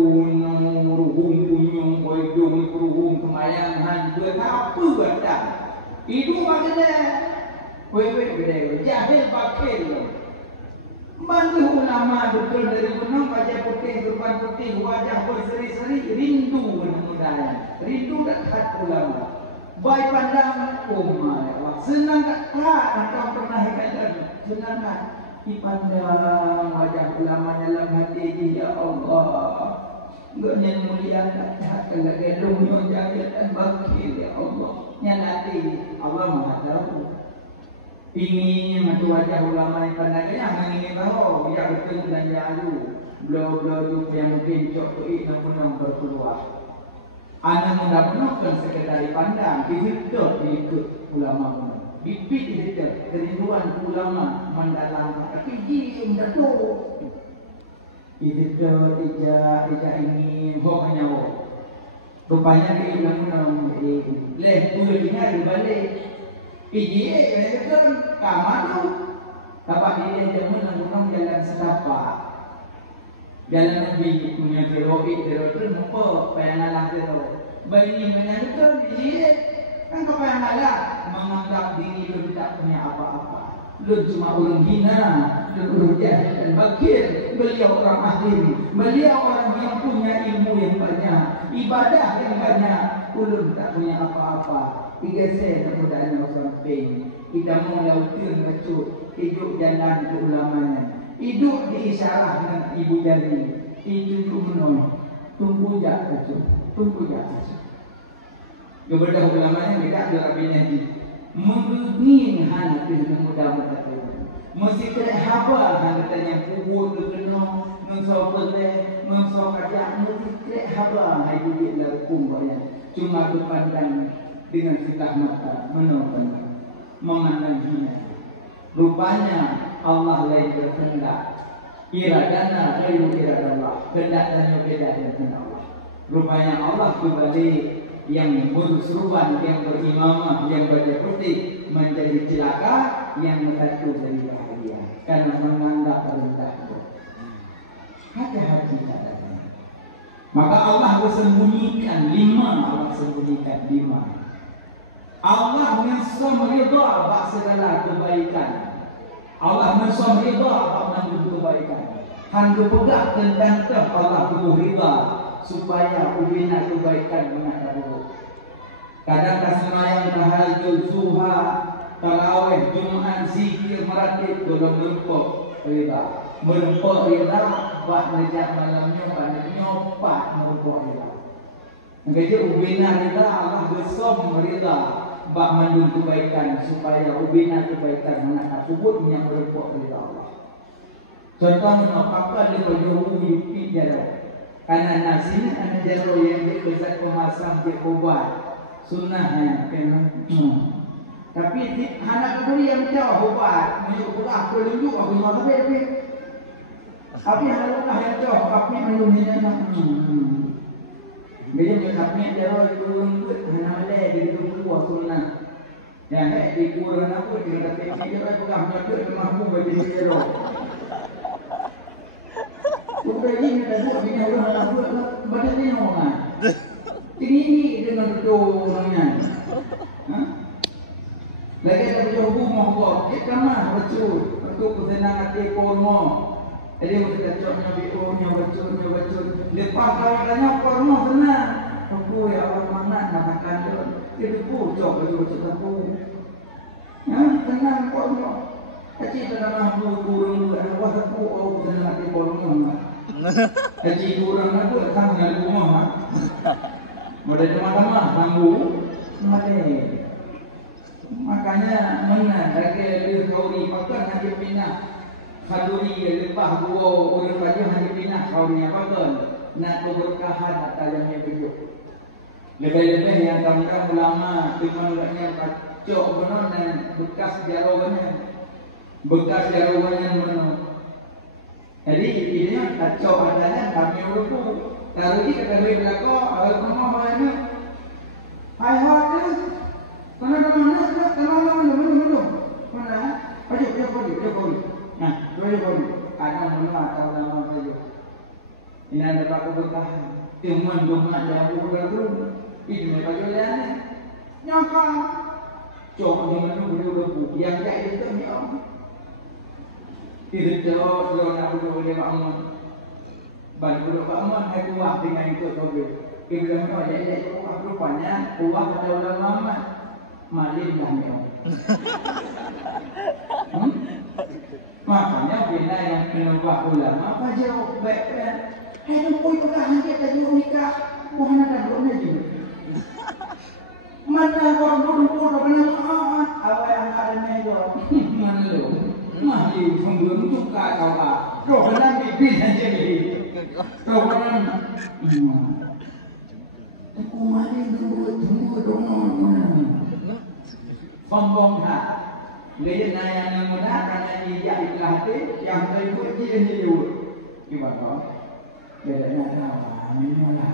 ruhum kunyung boydung ruhum kemayang hantu apa baca. Itu maknanya wewe gede, jahil bakil. Bantu ulama betul dari gunung baca putih, surban putih, wajah berseri-seri, rindu menudaya, rindu dekat ulama. Baik pandang umat, senang tak atau pernah hikayat, senang tak dipandang wajah ulama dalam hati ini, ya Allah. Enggak yang mulia tak kalau gelungnya jahil dan bakil, ya Allah. Yang nanti Allah Maha tahu. Inginnya matu wajah ulama yang pandangnya ingin tahu ya betul dan jalu. Beliau tu yang mungkin cok tu nak menang berkeluar. Anak muda menonton sekedar dipandang, dihidup ikut ulama pun. Bibit dihidup kerinduan ulama mendalam. Tapi dia mendatuk. Dihidup ija ingin hoknya hok. Rupanya dia bilang leh tujuh tinggal balik. Iji kan kamar tu. Dapat dia jamun nak jalan setapak. Jalan Nabi punya teroik tu nampak payangan tu. Bagi mana tu dia kan kau payangan menganggap diri lu tidak punya apa-apa. Lu cuma orang hina, lu orang jahil dan bakir. Beliau orang akhir, beliau orang yang punya ilmu yang banyak, ibadah yang banyak. Ulun tak punya apa-apa. Tiga saya kemudian sampai kita mau lautin betul hidup jalan ke ulamanya. Hidup diisyarah dengan ibu jari. Itu menolak. Tunggu jak betul. Tunggu jak betul. Kepada ulamanya kita ada Rabbi Nabi. Mengingin hati dengan mudah-mudah. Mesti kena haba katanya kubur tu kena mensau pele mensau kajak mesti kena haba hai duit la hukum bayar cuma dipandang dengan sikap mata menopang memandang hina. Rupanya Allah lain berkehendak iradana lain iradallah kehendak dan beda dengan Allah. Rupanya Allah kembali yang berseruan, yang berimamah, yang baca putih menjadi celaka, yang satu dari bahagia karena menganggap rendah itu. Hati-hati katanya. Maka Allah bersembunyikan lima. Allah mengesam rida bak segala kebaikan. Allah mengesam rida bak menanggung kebaikan. Han berpegang tentang Allah berrida supaya ubina kebaikan menata buruk. Kadang kesemayang tahajud, zuha, tarawih, Jumaat, zikir, meratib, tolong merempok rida. Merempok rida, buat nejak malamnya, pada nyopat merempok rida. Jadi ubina rida, Allah besom rida, bak mandung kebaikan supaya ubina kebaikan menata buruk yang merempok rida Allah. Contohnya, apa-apa dia berjauh yuki jauh. Karena nasi ni ada jauh yang dia bezat pemasang dia ubat sunnahnya. Tapi anak beri yang jauh ubat, menunjuk aku tunjuk aku mau tapi tapi anak yang jauh tapi menunjuk nak. Dia mengapai jauh turun tu anak le dia tu buat sunnah. Yang di kurang aku dia kata dia jauh pegang jauh dia mampu bagi jauh. Bukan ini kita buat bina orang nak buat badan ni orang. Ini dengan betul orangnya. Lagi ada berjauh mohon. Kamah betul. Betul kesenang hati kormo. Jadi kita cakapnya biurnya betul. Lepas kaya kormo senang. Aku ya Allah mana nak makan dia. Dia pucuk betul aku. Tenang kormo. Kecil dalam burung wah aku senang hati kormo. Haji kurang aku tanya di rumah. Ada teman-teman tanggu mati. Makanya mana lagi dia kauri pakai hati pindah. Kaduri lepas dua orang baju hati pindah kauri pakai. Nak keberkahan atas yang hidup. Lebih-lebih yang kamu ulama timangnya pacok benar dan bekas jarobannya. Bekas jarobannya benar. Jadi idenya kacau adanya kami urut taruh di kedai belakang awal rumah mana hai hai mana ayo nah ada mana atau lama saja ini ada tak keberkahan teman jauh berlalu ini baju lain nyangka coba di mana dulu yang jadi itu ni om. Itu jauh nak boleh bangun. Bangun bangun hai kuat dengan itu toge. Kita mau jadi kuat rupanya kuat pada ulama malin banyak. Makanya bila yang menubah ulama apa jauh baik-baik. Hai pun pegang dia tadi nikah bukan ada belum juga. Mana orang bodoh kena awal angkatnya itu mana lu. Mahli sebelum itu kau tak, kau pernah bikin aja ni, kau pernah. Aku mahli tunggu dong. Sombong tak? Lihat yang muda kerana dia ikhlas yang teribut dia hidup. Gimana? Bedanya apa? Mana?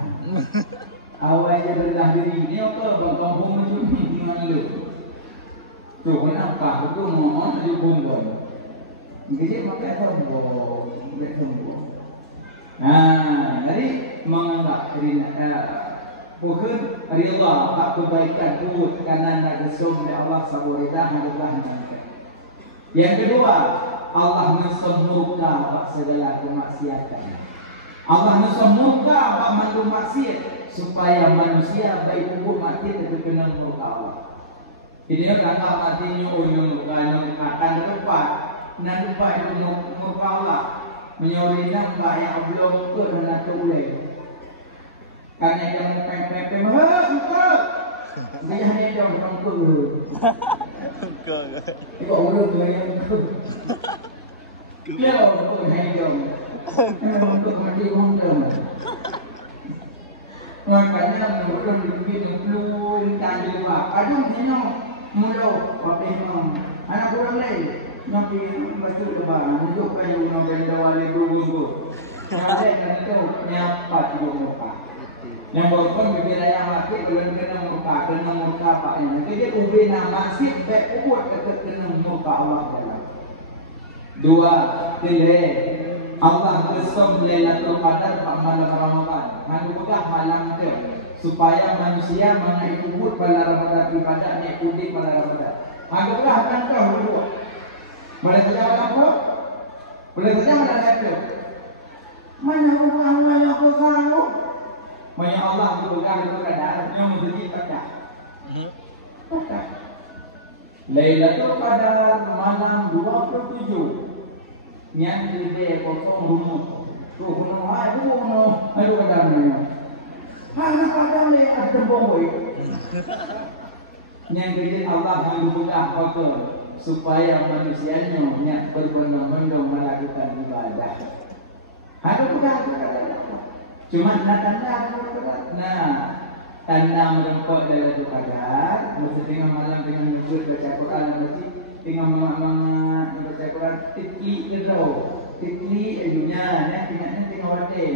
Awal dia berdah diri ni apa? Kampung macam mana lu? Tu kenapa? Aku mohon di kumpul. Jadi makai sombong, makai sombong. Jadi menganggap bukan rela kebaikan itu karena nak gesom oleh Allah saburida Allah nanti. Yang kedua, Allah mensemurka segala kemaksiatan. Allah mensemurka apa mandu maksiat supaya manusia baik kubur mati terkena murka Allah. Ini kata artinya orang yang akan lepas. Nak lupa itu murka Allah menyorina mbak yang belum ke dan nak ulai karena dia mengpem-pem muka dia hanya dia orang ke dia orang tu yang ke dia orang hanya dia orang ke mati orang tu makanya orang lebih belum tak lupa kadang hanya mulut apa yang anak orang lain nanti baca lebaran menunjukkan yang orang wali guru-guru. Ada yang itu nyapa di muka. Yang walaupun berbeda yang laki belum kena muka apa ini. Jadi ubina masih baik ubut kena muka Allah. Dua, tiga. Allah bersama Lailatul Qadar pada malam Ramadan. Mengudah malam itu supaya manusia menaik ubut pada Ramadan ibadah naik pada Ramadan. Anggaplah kan kau berdua. Boleh saja apa? Boleh saja mana itu? Mana orang yang kau tahu? Mana Allah dipegang itu kadang yang menjadi pada. Lailatul Qadar malam 27 yang di kosong rumah. Tu rumah ai rumah ayo kadang ni. Hana kadang le ada boy. Yang jadi Allah yang dibuka kau supaya manusianya yang berbondong-bondong melakukan ibadah. Ada bukan cuma tanda tanda merengkok dalam itu kadar mesti tengah malam dengan menyebut baca Quran nanti tengah membaca Quran tikli ayunya tengah wate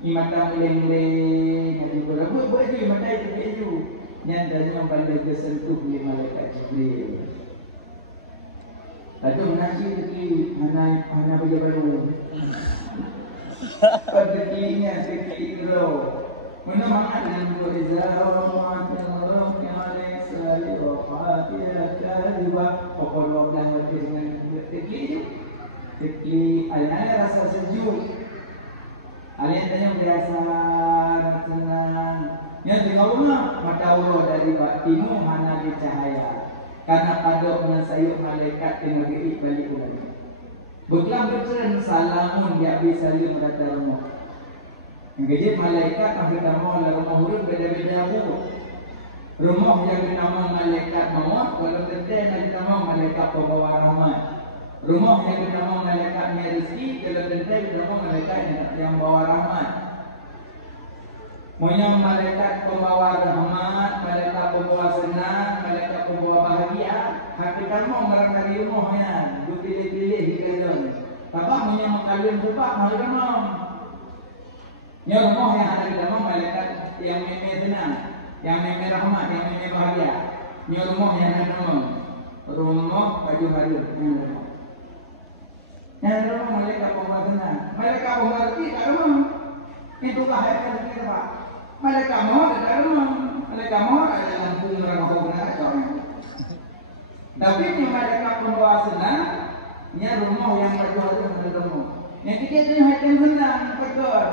imata mulai ngaji berapa je imata itu yang dari membantu kesentuh di malaikat Jibril. Aduh nasi tadi hana baru Perginya sekilo mana makanan berizah ma'atul yang sali wafatiyah kaliwa pokok dan dengan tekli alana rasa sejuk alien tanya biasa dan senang yang tengok mata Allah dari batimu hana di cahaya karena pada menasayuk malaikat yang bagi balik lagi. Beklam berceran salamun dia bisa lihat merata rumah. Yang malaikat akhir nama rumah huruf beda-beda buku. Rumah yang bernama malaikat maut, walau tentang yang bernama malaikat pembawa rahmat. Rumah yang bernama malaikat rezeki, walau tentang bernama malaikat yang bawa rahmat. Moyang malaikat pembawa rahmat, malaikat pembawa senang, malaikat pembawa bahagia. Hakikat mau merangkari rumahnya, dipilih-pilih di dalam. Tapi moyang mengkalian sebab malaikat mau. Yang rumah yang ada di dalam malaikat yang memang senang, yang memang rahmat, yang memang bahagia. Yang rumah yang ada rumah baju baru yang rumah. Yang rumah malaikat pembawa senang, malaikat pembawa rezeki tak rumah. Itu bahaya rezeki apa? Malaikat maut ada rumah, malaikat maut ada lampu neraka kacau. Tapi ni malaikat pembawa senang, ni rumah yang baju baru yang rumah. Yang kita tu hati senang, pegur.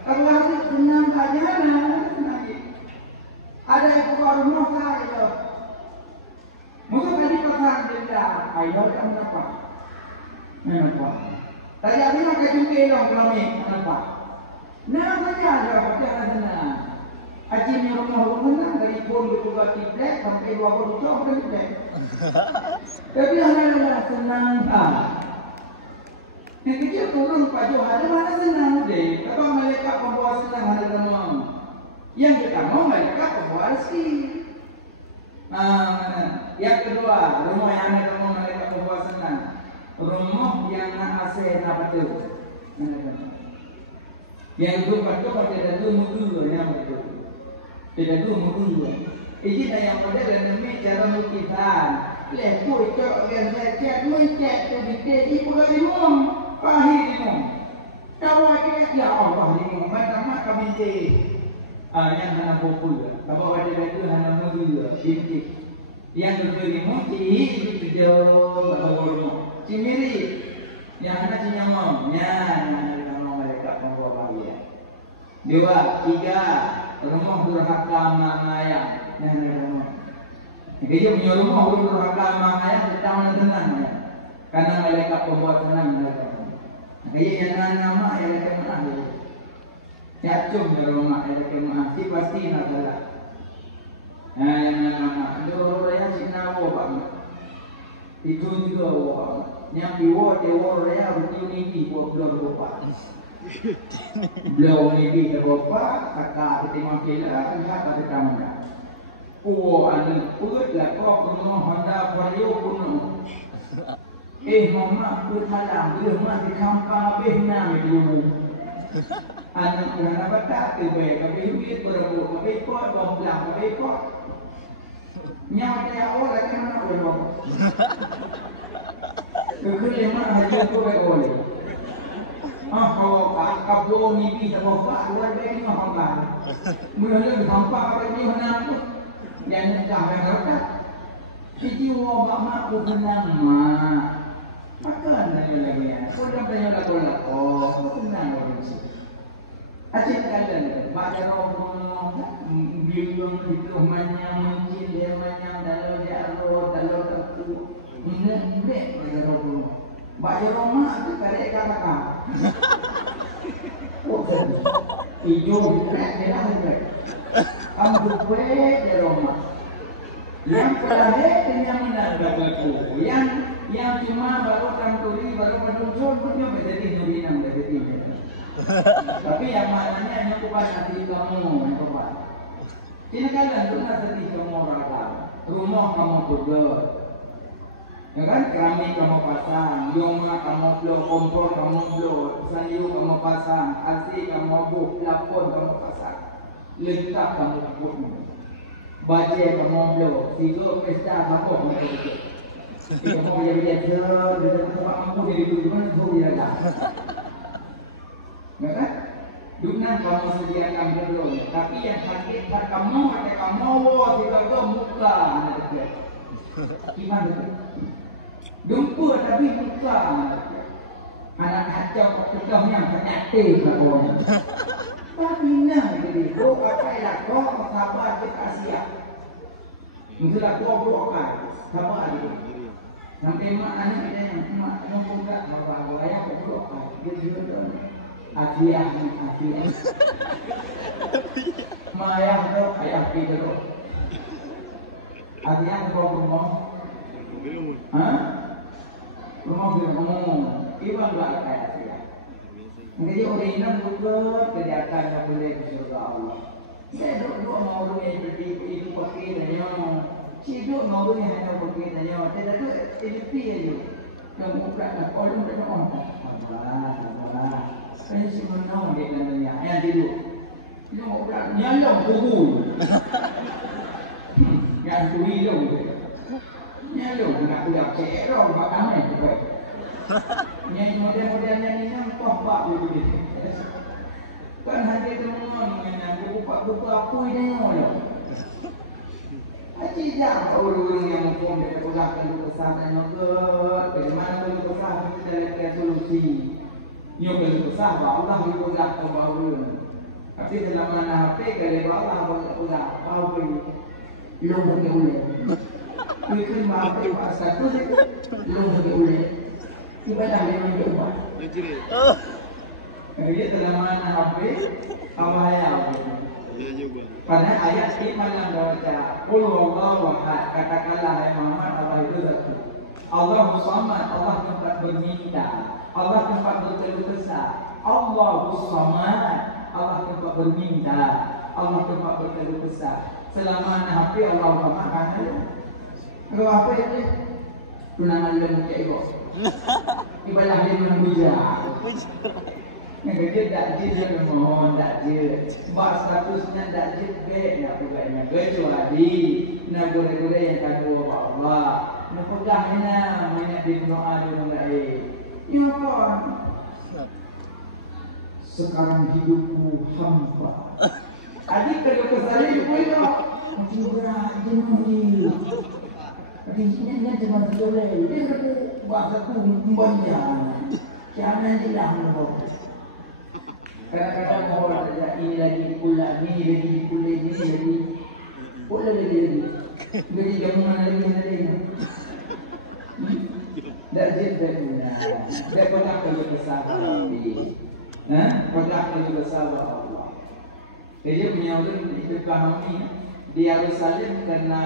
Kalau hati senang saja senang. Ada yang pembawa rumah saya. Mungkin tadi pasang benda, ayo kamu nampak. Nampak. Tadi ada nak kejumpa dong kalau ni nampak. Nah saja ada apa senang. Haji ni rumah dari pun bertugas tiplek sampai 20 jam ke tiplek. Tapi ada senang yang kecil turun Pak Johar mana senang deh. Apa malaikat pembawa senang ada demam. Yang pertama malaikat pembawa rezeki. Yang kedua rumah yang ada demam malaikat pembawa senang. Rumah yang AC nak betul. Yang kedua pada ada mutu yang betul. Tidak dulu mutu. Ini yang pada dan demi cara mutihan. Lekuk cok yang saya cek tu dikit ibu lagi mom. Pahit mom. Kau aja ya Allah ni macam kami je. Yang hana pukul. Kalau ada itu hana mutu dikit. Yang kedua ni muti itu jauh baru. Cimiri. Yang hana cinyamam. Ya, nama mereka pembawa bahagia. 2, 3 rumah durhaka mangaya yang rumah. Jadi punya rumah durhaka mangaya tetap tenang ya. Karena malaikat pembawa tenang mereka. Jadi yang nama yang kemana dia. Ya cum di rumah yang kemana si pasti nak salah. Yang nama dulu raya sinawo bang. Itu juga bang. Yang diwo dewo raya rutin ini buat dua. Beliau ini berapa kakak ketimah kila lihat ada kamu. Anu put lah kau kuno Honda Vario kuno. Mama put malam dia masih kampa behna dulu. Anu kerana batak tu baik kami hidup berapa kami pot bombelang kami pot. Nyawa dia awal lagi mana berapa. Kemudian mana haji tu baik oleh. Kalau kabel mimpi sama pak luar biasa ni mahal. Mula-mula sampai apa ni mana tu? Yang dah berangkat. Si jiwa bapa aku senang mah. Makan nanya lagi ya. Kau dah tanya lagu-lagu. Kau tenang orang sih. Acik kalian, baca roh bilang itu manyam mungkin dia manyam dalam jaro dalam kartu. Ini baca roh. Baca roh mak tu karek kata. Oh, hijau berat dia lah berat. Ambil berat dia roh mak. Yang pelahir dengan menanda baku. Yang cuma baru kanturi baru menunjuk punya menjadi nurinam dari ini. Tapi yang maknanya hanya kupas hati kamu, yang kupas. Kini-kala itu hati kamu orang rumah kamu berdor. Ya kan, keramik kamu pasang, yoma kamu blok, kompor kamu blok, sayur kamu pasang, asi kamu buk, pelapon kamu pasang, lengkap kamu buk. Baca kamu blok, tiga pesta kamu blok. Kamu boleh belajar, dia kamu dari dulu mana tahu dia dah. Ya kan? Dunia kamu sediakan belum, tapi yang sakit kamu pakai kamu, tiba-tiba muka nak dia. Gimana tu? Dumpa tapi muka anak kacau kacau yang penyakit kawan. Tapi nak jadi, kau pakai lah, kau sabar kita siap. Mestilah kau bukan, sabar dia. Sampai mak anak dia yang mak nombor tak bawa ayah kau bukan, dia juga tu. Afiah. Maya tu ayah pergi dulu. Afiah tu rumah. Hah? Rumah belum. Iwan tak kaya Afiah. Jadi orang ini juga kelihatan tak boleh ke surga Allah. Saya duduk mau orang yang berdiri itu pakai tanya. Hidup mau orang yang hanya pakai tanya. Tidak tu edukasi aja. Kamu berapa orang berapa Allah. Saya cuma tahu dia namanya. Yang tidur. Dia mau berapa? Nyalong kubu. Yang tu hilang dia. Nyalong nak udah cerong bakal main tu. Yang model-modelnya ni nampak pak begitu. Kan hati teman dengan buku apa ini orang. Aji jam orang yang mungkin dia pulang ke lukisan dan nugget. Dari mana lukisan kita lihat solusi. Nyo kalau besar, Allah itu dah tahu. Tapi selama nak HP, kalau Allah boleh tahu pun, lu boleh boleh. Mungkin HP pasal tu, lu boleh boleh. Ibadah memang diubah. Jadi selama nak HP, Allah ya. Pada ayat ini malam baca, Qul huwallahu ahad, katakanlah hai Muhammad, Allah itu satu. Allahu samad, Allah tempat berminta. Allah tempat berkeluh kesah. Allahus samad, Allah tempat berminta. Allah tempat berkeluh kesah. Selama nak HP Allah makan ada. Kalau apa itu? Tunangan lem cek bos. Ibadah dia menbuja. Kerja tak jid mohon tak jid. Bak statusnya tak jid baik nak pegangnya. Kecuali nak boleh-boleh yang kandung Allah. Nak pegangnya banyak di doa di mulai. Ya kan? Sekarang hidupku hampa. Adik kalau ke saya hidup itu macam berat jenuh. Adik ini cuma boleh. Dia kata bahasaku banyak. Jangan hilang loh. Kadang-kadang orang ada ini lagi pula, ni lagi pula, ni lagi pula lagi. Jadi jamuan lagi. Tak jadi dia pernah kerja besar Allah. Pernah kerja besar Allah. Dia punya orang itu pahami di Yerusalem kena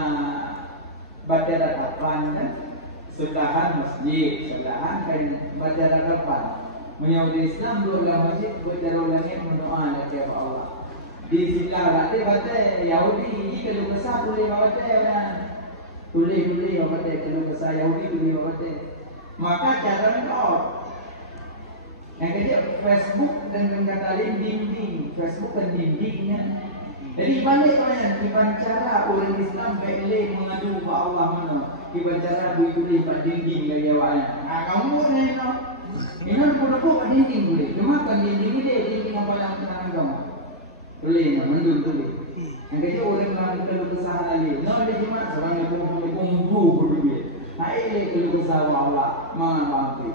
baca ratapan sebelahan masjid, sebelahan kan baca ratapan. Menyambut Islam dua masjid baca langit mendoa kepada Allah. Di sebelah dia baca Yahudi ini kalau besar boleh baca orang. Boleh baca kalau besar Yahudi boleh baca. Maka cara menolak. Yang kedua Facebook dan kata lain dinding. Facebook dan dindingnya. Jadi balik orang iban cara orang Islam baik mengadu kepada Allah mana. Iban cara boleh pada dinding gaya awaknya. Kamu ni no. Ini pun dinding boleh. Cuma kan dinding dia dinding apa yang tenang kamu. Boleh mendung boleh. Yang kedua orang yang kalau kesalahan lagi. No dia cuma seorang yang bumbu berdua. Hai kalau bersawah Allah, mana mampu.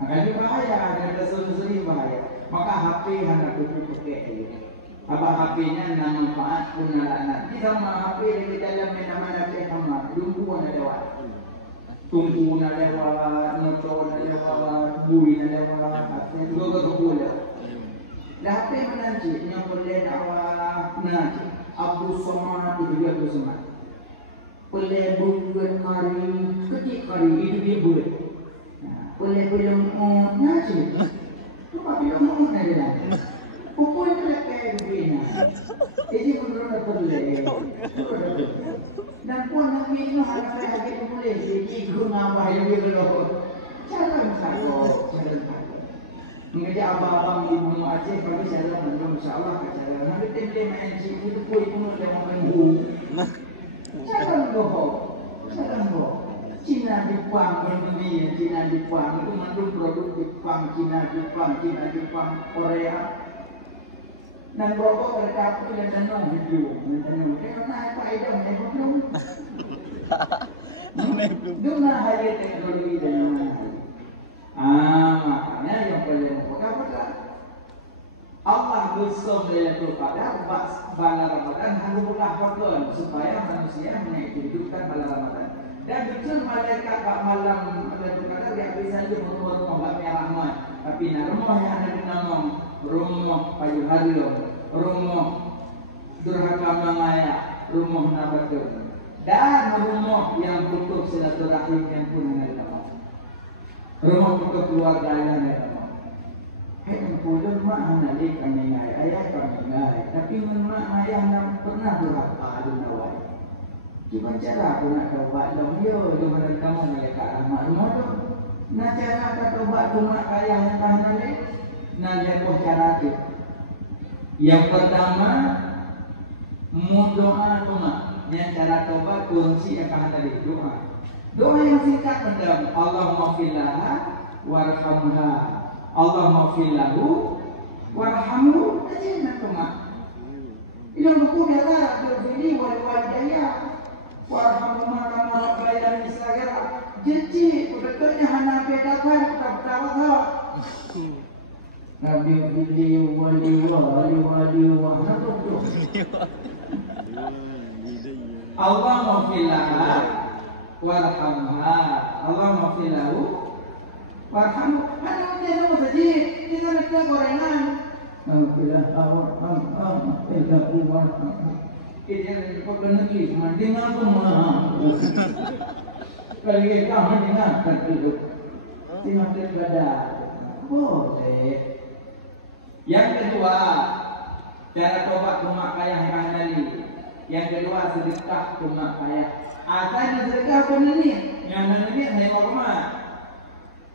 Akan bahaya, dan sering bahaya. Maka HP hendak tutup pakai. Apa HP-nya nak manfaat pun nak nak. Di sama HP di dalam mana-mana dia sama. Tunggu nak lewat. Tunggu nak lewat, motor nak lewat, bui nak lewat. Juga boleh. Dah HP menanti yang boleh dakwah nanti. Abdul Somad itu dia Abdul Somad. Boleh buat hari, ketik hari itu dia buat. Boleh nanti. Tu apa yang mau nanti lah. Pukul itu lepas begini. Jadi menurut boleh. Dan pun nak minum anak saya lagi boleh. Jadi guna apa yang dia berlaku. Jangan takut. Mengajar abang-abang di Gunung Aceh bagi saya menurut insyaAllah kata. Nanti tempat main situ itu kuih pun dia makan bung. Jangan bohong. Jangan bohong. Cina Jepang Indonesia, Cina Jepang itu mendung produk Jepang, Cina Jepang, Korea. Dan berapa mereka pun yang tenung hidup, tenung. Kita naik faedah naik belum? Guna hari teknologi dan makanya yang paling pokok apa? Allah bersama Lailatul Qadar bala Ramadan harus berlakukan supaya manusia menghidupkan bala Ramadan. Dan betul malaikat kat malam Lailatul Qadar dia bisa saja rumah bab rahmat. Tapi nak rumah yang ada di nama rumah Payu Hario, rumah Durhaka Mangaya, rumah Nabatul. Dan rumah yang putus silaturahim yang pun ada nama. Rumah putus keluarga yang ada nama. Hei, pulang mak analik kami ngai, ayah kami ngai. Tapi mak ayah nak pernah durhaka ada nawai. Cuma cara aku nak taubat dong, yo, di mana kamu mereka rahmat rumah tu. Nak cara aku taubat rumah kaya yang tahan ni, nak jatuh cara tu. Yang pertama, doa rumah. Yang cara taubat kunci akan tadi doa. Doa yang singkat macam Allahumma fillaha warhamha, Allahumma fillahu warhamhu. Jadi nak rumah. Yang buku dia lah berbili walidayah. Warahmatullahi wabarakatuh. Misalnya, jadi betulnya hana bedakan pertama. Nabi bili wali. Allah mafilaha warhamha. Allah mafilahu warhamhu. Mana dia nama saja? Dia nak gorengan. Mafilah Kita dapat negeri, dengar semua. Kalau kita dengar, dengar terpada boleh. Yang kedua, cara tobat rumah kaya yang handali. Yang kedua, sedekah rumah kaya. Akan sedekah pun ini, yang ini hanya rumah.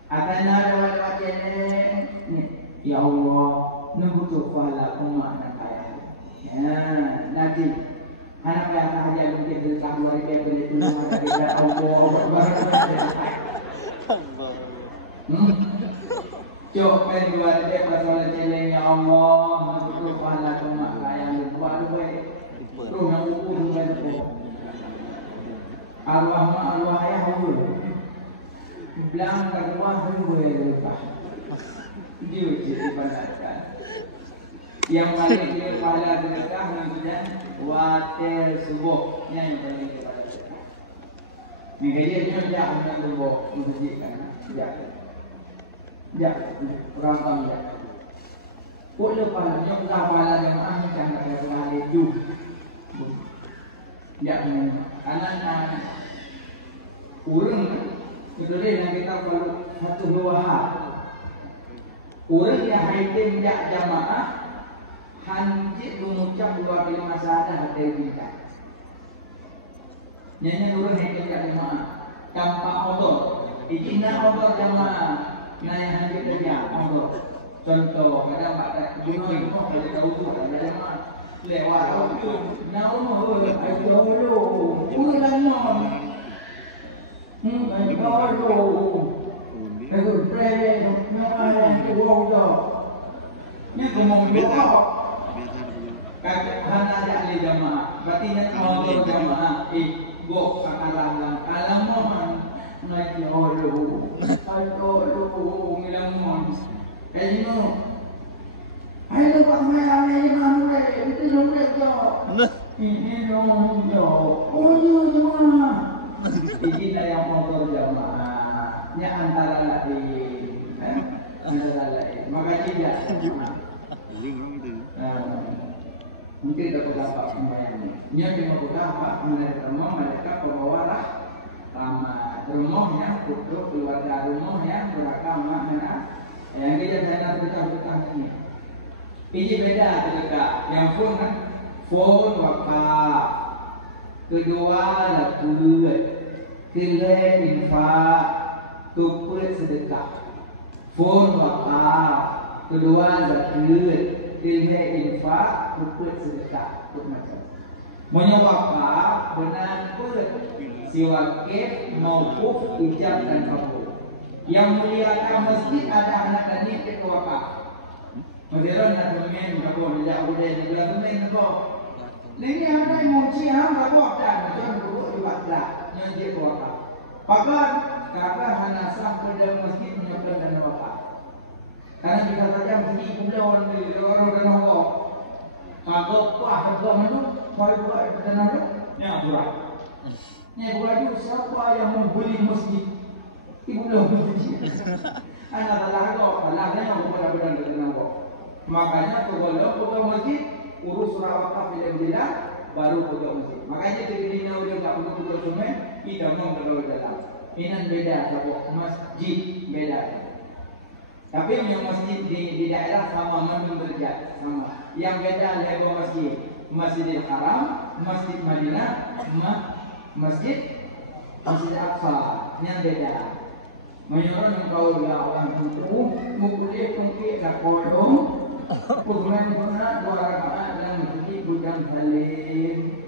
Akan ada wajah ni. Ya Allah, nunggu pahala rumah kaya. Ya, nanti. Anak yang sahaja mungkin sedekah 2,000 boleh tolong ada kita Allah. Coba dua dia pasal celeng ya Allah, masuk pahala cuma yang buat baik. Terus yang ukur dengan tu. Arwah ayah hulu. Bilang arwah hulu lepas. Dia jadi pandatkan. Yang paling dia pahala sedekah dan water subuh yang paling dia pahala sedekah. Mengajak dia ambil subuh menjadikan ya berapa ya. Boleh pahala yang pahala yang mana jangan ada pahala itu. Ya anak urang betul yang kita perlu satu dua hal. Urang yang hakim jak jamaah hanjit mengucap 2 kalimat syahadat dari kita. Nyanyi urang hakim jak jamaah tanpa odor. Izin odor jamaah. Nah yang hanjit dia odor. Contoh kadang pada gunung itu kalau kita ukur ada jamaah lewat ukur. Nah umur ayo dulu. Ulang nom. Ayo. Ayo pray nyaman ke wong. Nya ngomong betul. Kata hana ada ahli jamaah. Berarti nak mau jamaah. gok kakalang alam mo man nagdolo ngilang mo kaya mo ay lo pa may mamre ito yung medyo ini yung yo cuma ini na yang motor jamaah nya antara lain antara lain makanya dia mungkin dapat dapat membayangnya. Nya cuma dapat mereka pembawalah sama rumahnya, untuk keluarga rumahnya beragama mana yang dia saya berkah ini. Ini beda ketika yang pun kan phone wakaf kedua lakukan kira infak tukul sedekah phone wakaf kedua zakat kira infak tukul sedekah macam menyewakaf benar pun si wakif maupuf ijab dan kabul yang muliakan masjid ada anak dan ini wakaf Madiran nak temen kabul dia boleh dia temen kabul ini ada yang muci ham kabul dan macam dulu juga dah yang dia wakaf pakai kakak hanasah pada masjid menyebutkan dan wakaf karena bisa saja masjid pula orang dan wakaf maka kuah harga mana mari buat dana tu ni buat ni buat tu siapa yang membeli masjid ibu dah masjid anak dalah yang benar-benar dana wakaf makanya kalau masjid urus surah wakaf bila baru buka masjid makanya kita dia tak perlu buka cuma kita mau kalau dalam ini beda sebab masjid beda tapi yang masjid di daerah sama mandung derajat sama yang beda level masjid Masjidil Haram, Masjid Madinah, Masjid Aqsa yang beda. Menyorong kau dia orang itu mukuli kungki nak kolong, kemudian guna dua rakaat dalam masjid gudang salim.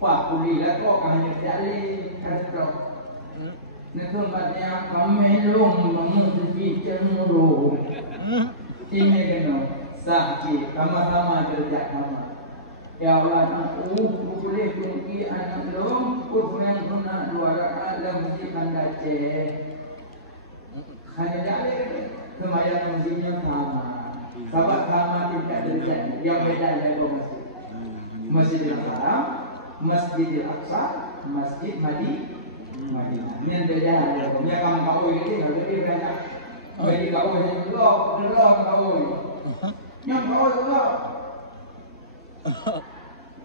Pak kuliah kok hanya jalin kasih. Nentunya kami lom menguji cenderung. Ini kena. Sakit, sama-sama derajat sama. Ya Allah, aku boleh kunci anak belum, kurang guna dua rakaat dalam masjid Aceh. Hanya jadi kemayan masjidnya sama. Sebab sama tingkat derajat yang beda dari masjid. Masjidil Haram, Masjidil Aqsa, Masjid Madinah. Ini yang beda. Yang kamu tahu ini, kalau dia banyak. Jadi kau yang belum tahu. Yang kau juga,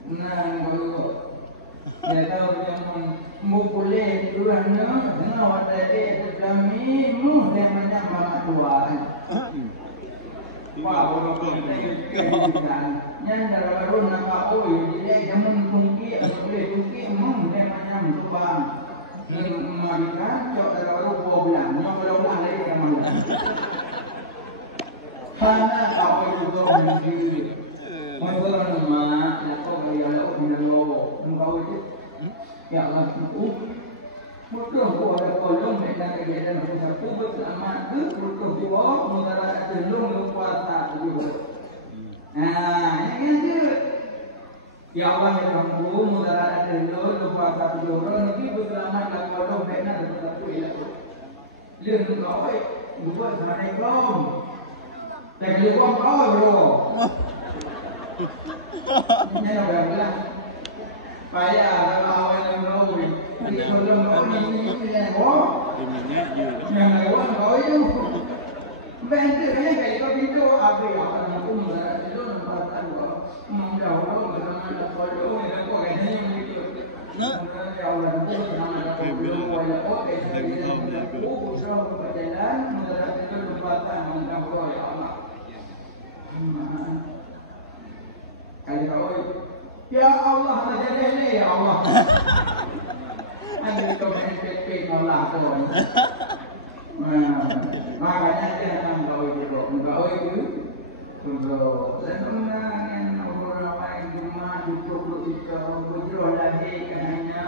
nah kau, ya tahu yang mukuli tuannya, dengan awalnya kami yang banyak mana tuan. Wah, orang kita kehidupan, yang baru nak kau, jadi zaman tungki, tungki yang banyak tuan. Mereka cok baru bulan, yang bulan lagi kemana? Karena kau juga menjadi menurut nama, aku kaya lalu menurut engkau itu, ya Allah aku, mudah kau ada kolom dan kejadian aku satu bersama tu, mudah juga mudara cenderung berpuasa juga. Nah, ini tu, ya Allah yang kamu mudara cenderung berpuasa juga, nanti bersama dengan kolom dan aku satu itu. Lihat engkau itu buat mana kolom.แต่คือว่าเขาโรนี่เราแบบนั้นไปเราเอาอะไรเราที่คนเราเขามีอะไรวะอย่างไรวะเขาอยู่แบงค์ที่ไหนใครก็พิจารณาไปเอาอะไรมาอุ้มอะไรที่โดนมาตั้งว่ามันเราเราเหมือนมันเราคอยรู้แล้วก็ไอ้นี่มันเกิดเราเราพูดทำอะไรเรารู้ว่าเราโอเคเราพูดเราไปแล้วมันเราจะต้องมาตั้งมันทำอะไรเอามาKali kau, ya Allah, jadi ni ya Allah. Ada komen PP Allah tu. Makanya dia akan kau itu, untuk senang orang lain cuma cukup itu lagi hanya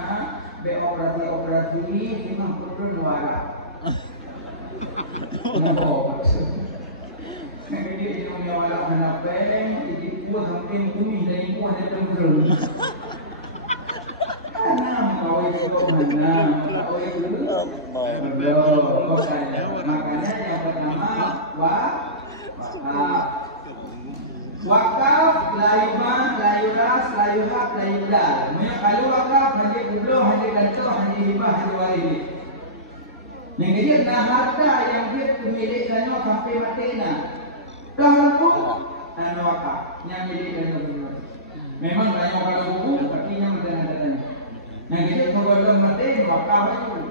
beroperasi memang perlu warak. Jadi dia punya walau menapeng, jadi kuat mungkin bumi dari kuat dari tempat. Karena kau Makanya yang pertama wakaf, layuman, layuras, layuhab, layudal. Kalau wakaf hanya kublo, hanya gantung, hanya hibah, hanya waris. Yang kedua adalah harta yang dia pemilikannya sampai mati na. Kalau tu wakaf yang milikkannya. Memang banyak kalau buku, kakinya macam ada. Yang kedua kalau mati wakaf itu.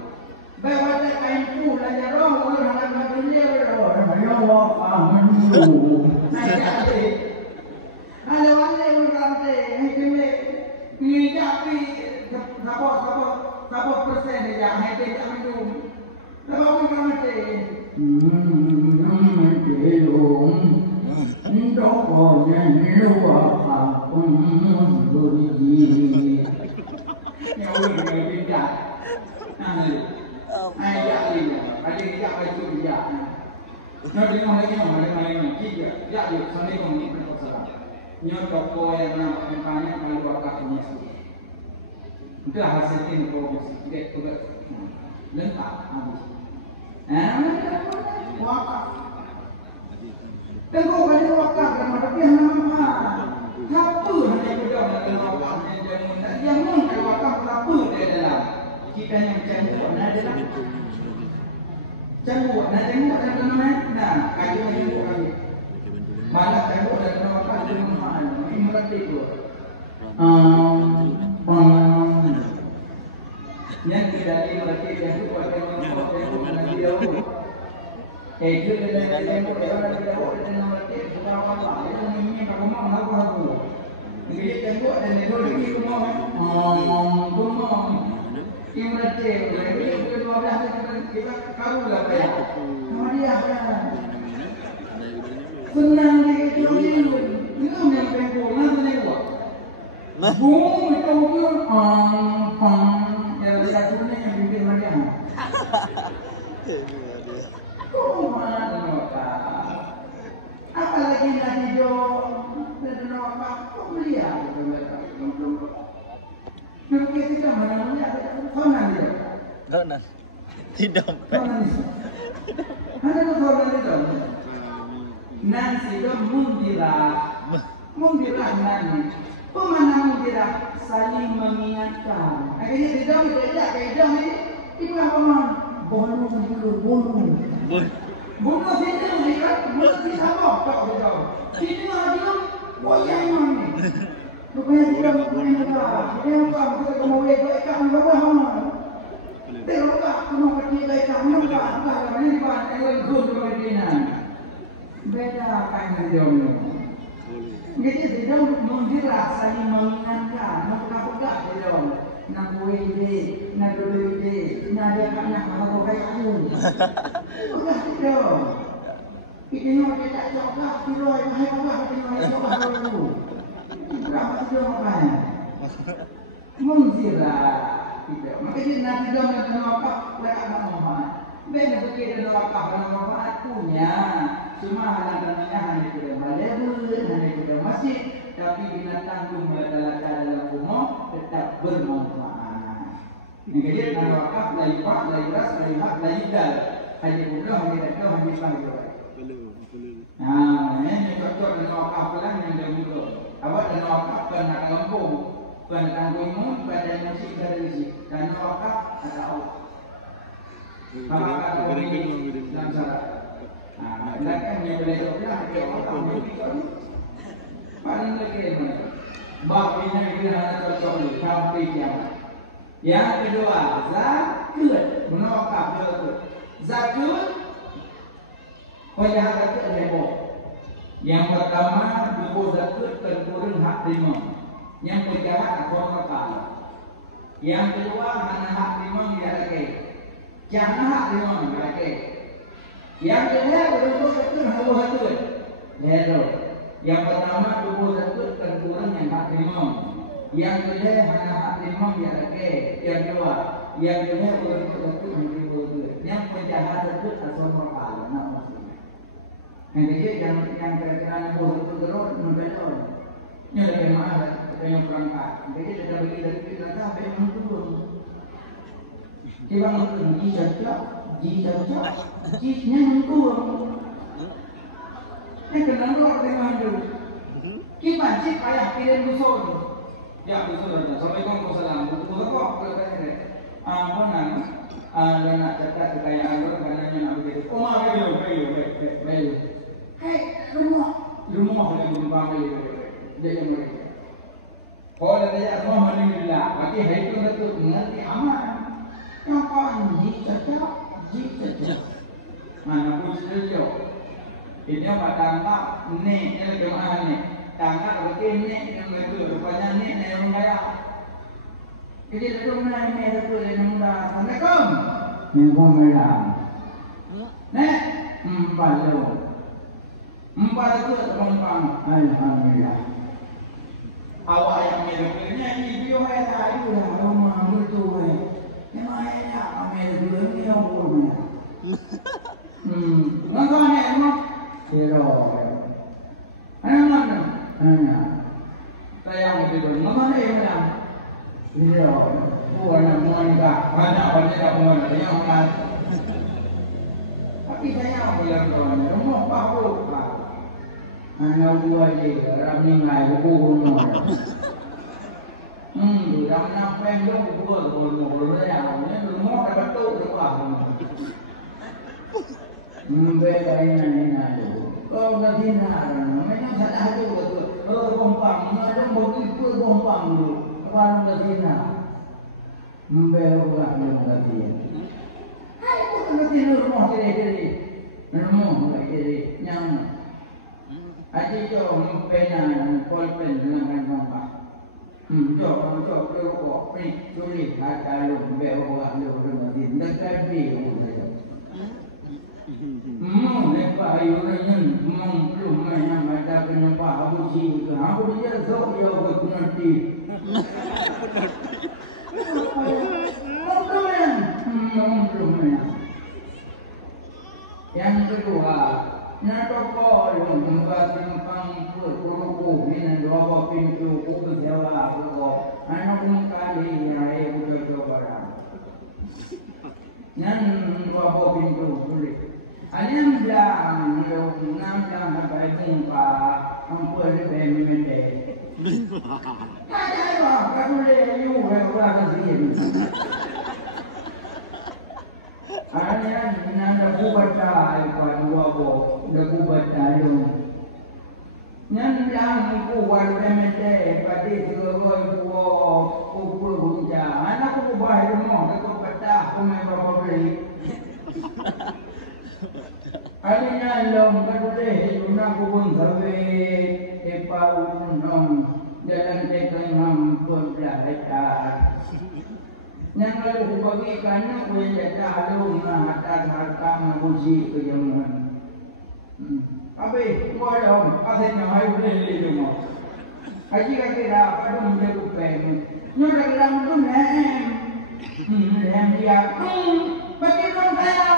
Bawa kain pun aja roh, orang nak beli roh, banyak wakaf dulu. Naik ada. Ada orang kata, ini tapi berapa persen dia hanya tidak minum. Lepas orang kata, belum, doktornya lupa pun beri. Yang orang tidak, ayah dia, ayah baju dia. Nanti lagi tiga, jadi soalnya kami berpasangan. Nyo toko yang nampaknya kalau wakaf punya sendiri. Itu hasil informasi. Dia tugas lengkap habis. Wakaf. Tengok pada wakaf dalam tapi nama apa hanya berdua dalam wakaf yang mungkin wakaf apa dia dalam kita yang canggung adalah canggung dalam nama kayu yang bukan malah canggung dalam wakaf ini mengerti tu. Yang tidak dimengerti yang itu pada mengerti yang nanti dahulu. Itu dengan yang nanti dahulu dan mengerti sudah apa? Itu ini kalau mau apa? Jadi canggung dan itu lagi kumau. Kumau. Yang mengerti. Jadi kedua belah kita karu lah ya. Nama dia senang dia itu ini. Itu yang pengkol nanti ni buat. Boom itu pun yang satunya yang bikin macam. Mana wakaf? Apalagi nanti jo dan wakaf kuliah belum. Mungkin kita mana sonan dia. Sonan. Tidak. Ada sonan itu. Nanti itu mundirah nanti. Pemana mundirah saling mengingatkan. Akhirnya tidak beda ini. Itu apa man? Bonus dulu. Bonus itu lihat bonus di sana tak betul. Ini ada boyang mana? Rupanya tidak mengingat. Ini apa? Kita mau ikan berapa? Tengok tak? Kena pergi ikan berapa? Ini bukan ikan gud berdinan. Beda kan dia. Jadi dia mengira saling mengingatkan, nak dia. Nak wede, nak dulu nak dia nak apa kayak aku. Bukan dia. Ini orang tak cakap, dia hai apa dia cakap dulu. Berapa dia makan? Mengira kita. Maka dia nak dia nak apa? Lek nak mohon. Benda begitu dia wakaf dengan manfaat punya. Cuma hanya tidak malebul, hanya tidak masjid, tapi binatang pun melata-lata dalam rumah tetap bermanfaat. Yang kedua dengan wakaf, layupak, layuras, layuhab, layudal. Hanya pula, hanya datang, hanya panggil. Ini cocok dengan wakaf lah yang dia muda. Awak dengan wakaf kena kelempung, kena tanggung, pada musik dari musik. Dan wakaf ada Allah. Maka kata ini dalam syarat. Belakang yang boleh doa dia orang mungkin. Paling lagi mana? Bab ini kita harus cocok sampai kiamat. Yang kedua, zakat menokap zakat. Zakat wajah zakat lemo. Yang pertama dua zakat terkurang hak lima. Yang berjarak orang kaya. Yang kedua mana hak lima dia lagi. Jangan hak lima lagi. Yang kedua untuk satu hawa-hawa. Hello. Yang pertama tubuh satu terkurang yang hak lima. Yang kedua hanya hak lima dia lagi. Yang kedua untuk satu hawa-hawa. Yang penjahat satu asal makal. Nak maksudnya. Yang ketiga yang terkena buah itu terus membelon. Ini ada jemaah yang berangkat. Jadi kita bagi dari kita sampai menurun. Kira mungkin ji cocok, jinya mengkurang. Ini kenal luar dengan dulu. Kita cik payah kirim musuh. Ya musuh saja. Assalamualaikum warahmatullahi wabarakatuh. Musuh kok kelihatan. Apa nama? Ada nak catat kekayaan orang karenanya nak begitu. Oh maaf belu. Hei rumah yang berkembang belu. Dia yang mereka. Kalau dia semua meninggal, mati hari itu betul mengerti aman. Yang panji cocok. Mana pun setuju. Ini apa tangkap ni yang kemana ni? Tangkap berarti ni yang betul. Rupanya ni yang kaya. Jadi betul mana ni betul yang muda. Assalamualaikum. Waalaikumsalam. Nek, empat itu terumpang. Alhamdulillah. Awak yang mirip-miripnya video saya tahu dah. Rumah betul. Memang enak. Ambil dulu ni yang buruk. Nggak ni emang. Hero. Mana? Saya mau tidur. Mana yang bilang? Hero. Bukan yang enggak. Banyak tak mau yang mana. Tapi saya bilang tuan, rumah baru. Anak dua je, ramai ngai buku rumah. Ram nampak yang buku rumah ya, ini rumah dah betul dekat. Beda ini tu. Kau dah dinar, macam salah tu betul. Gompang, macam begitu gompang dulu. Kau dah dinar. Beda bukan dah dinar. Hai, kau dah dinar rumah sendiri. Rumah sendiri, nyaman. Aji jom pena polpen dengan bangka. Jom kau ni tulis kata lu bewa lu dengan din dekat biu. Lepas ayuran belum main ada kenapa aku sih aku dia sok dia berkunci. Belum main. Yang kedua. Natoko yung mga timpang puro ni dua pintu ko jawa ko ano kung kali ay ko barang nan dua pintu kulit alam bilang yung namang habay mungka ang pwede bemimete kaya ba kadule yung wala kasi Ayan, nagubat tayo, nagubat tayo. Yan lang po, walpemete, pati siguro po, pupulong siya. Anak ko ba mo, nagubat ta, kung may papabalik. Alin na lang, kaduli, yun na kung sabi, ipauunong, dalang tekang mampun lahat. Yang lalu bagi kerana boleh jatuh lalu menghantar harta menguji kejamuan. Habis, boleh pasal yang hari boleh beli rumah. Haji kata apa tu menjaga pen. Nyo dah dalam tu hem dia. Bagi orang kaya.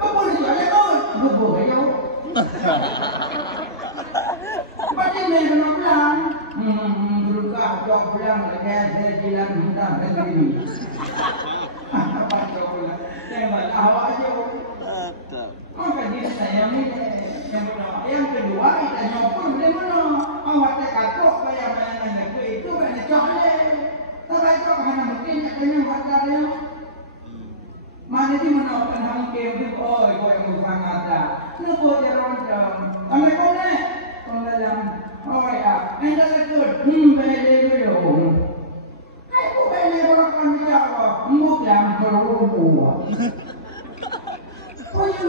Kau boleh jual kau. Kau boleh jauh. Bagi mereka bilang. Berukah jauh pulang lekas saya jalan mudah sendiri. Apa jauh lah? Saya baca awak jauh. Maka dia saya ni yang kedua kita nyopur boleh mana? Awak tak katok bayar mana itu banyak coklat. Tapi cok hanya mungkin kena wajar dia. Mana di mana orang hangkem tu? Oh, kau yang bukan ada. Nampak dia orang jam. Kami kau ni? Kau dalam. Oh ya, anda lekut, beli dulu. Hai, kau beli orang kami jawab, bukan berubah. Oh ya,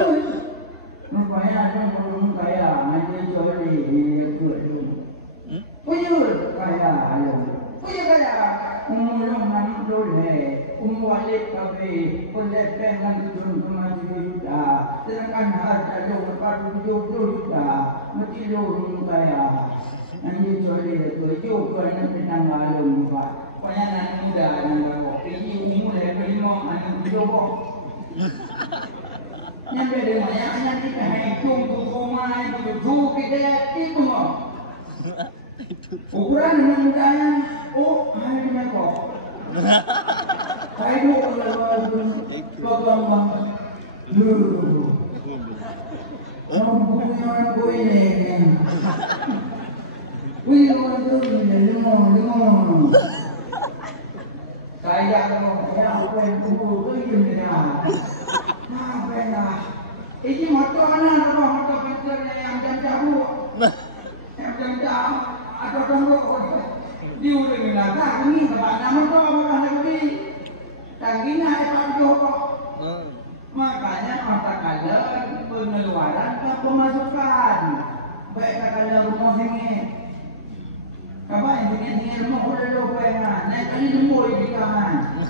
rupanya ada orang kaya, nanti joli lekut dulu. Oh ya, kaya, oh ya kaya, umurong nam dulu, umwalik kafe, boleh pengen turun ke juta, sedangkan harga jauh 40 juta, mesti jauh kaya. Nanti joli lekut, juga nanti tanggalum pak. Pernyataan muda yang bawa, ini umur kelima anak jowo. Yang beda yang kita hitung rumah itu kita hitung. Ukuran muda yang hari ni kok. Saya dulu pagambang dulu. Ang bukunan ko ini. Wih, limon. Kaya mo, kaya ako yung buko, yun na. Apa na? Ini motor na, motor pintar na yang jam-jamu. Yang jam-jam, atau tunggu. Diulang na, kami kepada motor bukan lagi. Tangginya itu joko. Makanya mata kalian pengeluaran ke pemasukan. Baik kalian rumah sini. Kapan ini rumah udah lupa yang naik kali demo di kanan.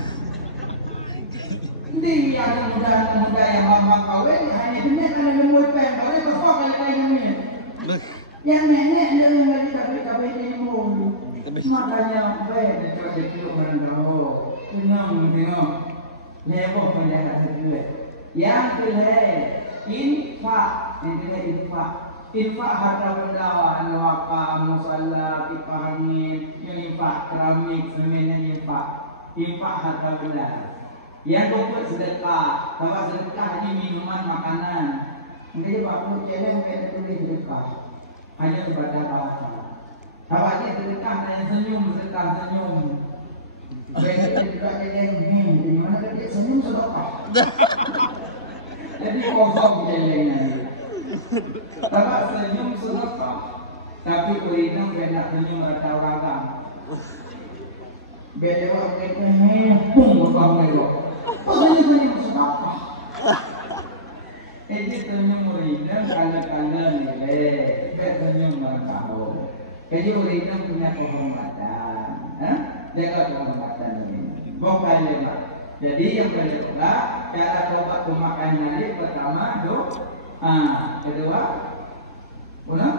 Hindi yang muda yang mama kawin hanya benar kali demo pen kawin besok kali lain ini. Yang nenek dengan lagi tapi demo. Makanya baik dicoba dulu orang tahu. Tengok. Lepas penjaga sedih. Yang kedua infak, infak harta benda, wakaf, musalla, kipas angin, infak keramik, semuanya infak harta benda. Yang kedua sedekah, bahwa sedekah ini minuman, makanan. Mungkin waktu jalan kita tulis sedekah, hanya ibadah bahasa. Awalnya sedekah hanya sedekah senyum. Jadi juga jalan di mana dia senyum sedekah. Jadi kosong jalannya. Bapak senyum sedekah, tapi urina kena senyum rata ragam. Beda orang pung bukan melo. Senyum sedekah. Jadi senyum urina kala nilai, beda senyum rata. Jadi urina punya kehormatan, jaga kehormatan ini. Bukan lewat. Jadi yang kedua, cara tobat pemakan nyali pertama kedua, pernah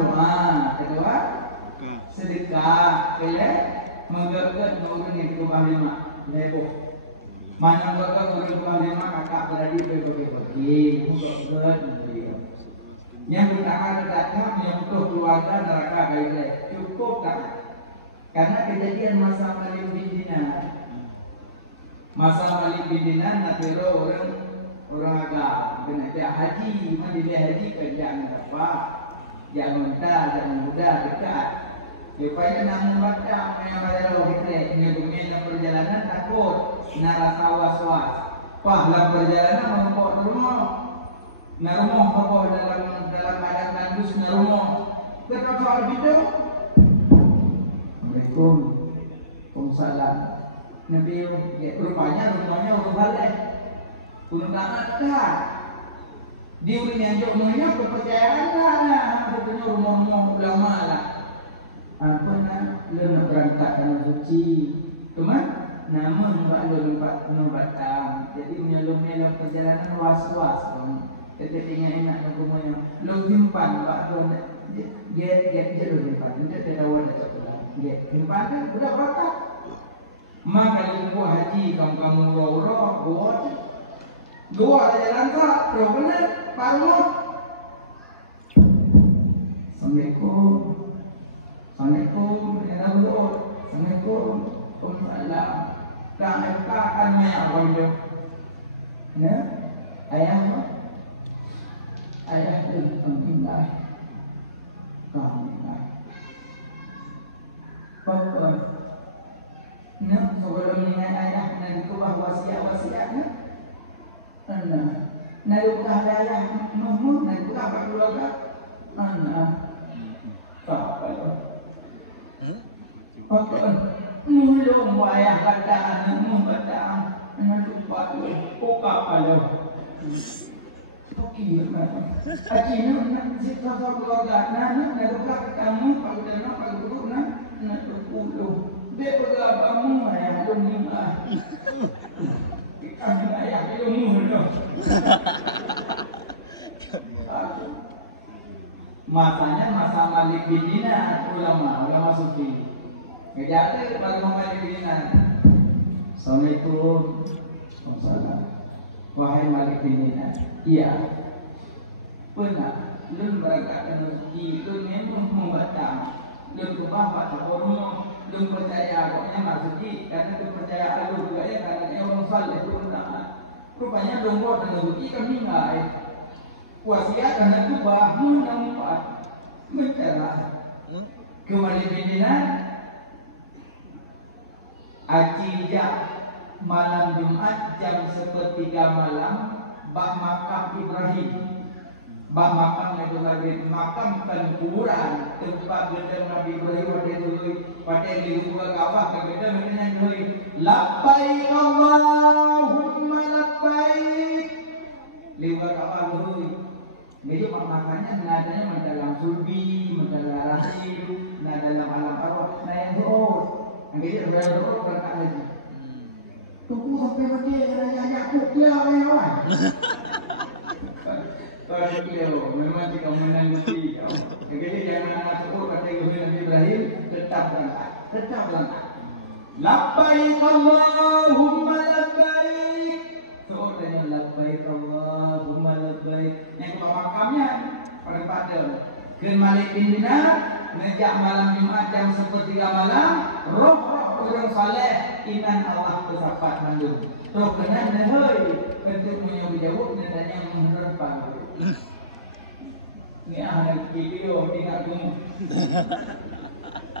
doa, kedua sedekah, menggerakkan mengurangi kebahagiaan lebo. Mana mengurangi kebahagiaan kakak beradi bagi yang utama datang menyentuh keluarga neraka baiklah cukup tak? Karena kejadian masa Malik bin Dinar. Masa Malik bin Dinar natero orang agak kena dia haji, mandi dia haji kerjaan apa? Jangan muda dekat. Supaya nak membaca yang pada roh kita ini perjalanan takut, nara was-was. Wah, dalam perjalanan membawa rumah. Narumah bawa dalam adat tandus narumah. Tetap soal itu. Waalaikumsalam. Nabi rupanya rumahnya orang balik. Pun tak ada. Di urinya jomnya kepercayaan lah. Rupanya rumah ulama lah. Ampun lena berangkat karena suci. Cuma nama mbak lompat jadi menyelum dalam perjalanan was-was. Kita tinggal enak dalam rumahnya. Lo simpan mbak don get je lo simpan. Tidak ada wadah. Ya, simpanan sudah berapa? Maka ibu haji kamu roh dua jalan tak, roh benar, paruh. Assalamualaikum, Waalaikumsalam. Kami akan menyambut. Ya, ayah itu pentinglah. Kami. Bapak, sebelum dengan ayah nanti kubah wasiat-wasiatnya, nanti kubah ayah nuhmu, nanti kubah apa keluarga, apa itu? Bapak, nuhmu ayah bataan, nuhmu bataan, nanti kubah apa itu? Okey, akhirnya nanti kubah keluarga, nanti kubah kamu, kalau tidak kalau buruk nak berpuluh. Dia beragamu ayah belum kami ayah belum Masanya masa Malik bin Dinar, ulama sufi. Ngejate kepada Malik bin Dinar. Assalamualaikum. Waalaikumsalam. Wahai Malik bin Dinar. Iya. Benar. Lun berangkat rezeki itu memang membaca. Lun ke bawah tak hormat. belum percaya pokoknya maksudnya karena kepercayaan lu juga ya karena orang saleh itu rupanya belum buat dengan bukti kami nggak wasiat karena itu bahmu nampak mencela kembali pimpinan Acijak malam Jumat jam 1:03 malam bak makam Ibrahim bak makam Nabi Ibrahim makam kan kuburan tempat gedeng Nabi Ibrahim pada di dua kawah ke gedeng dengan Ibrahim labbaik Allahumma labbaik lewat kawah Ibrahim jadi maknanya nadanya mendalam sulbi mendalam rahim dalam alam arwah nah yang doa jadi doa berkat lagi tunggu sampai mati raya Yakub dia lewat kalau dia memang jika menangguti jadi jangan anak sebut kata Nabi Ibrahim tetap langkah labbaik Allahumma labbaik soalnya labbaik Allahumma labbaik yang ke makamnya pada Malik bin Dinar ngejak malam Jumat jam 1:03 malam roh orang saleh iman Allah bersapat mandul roh kenan hei bentuk menyuruh jauh dan yang menerpang ni ada video tidak tunggu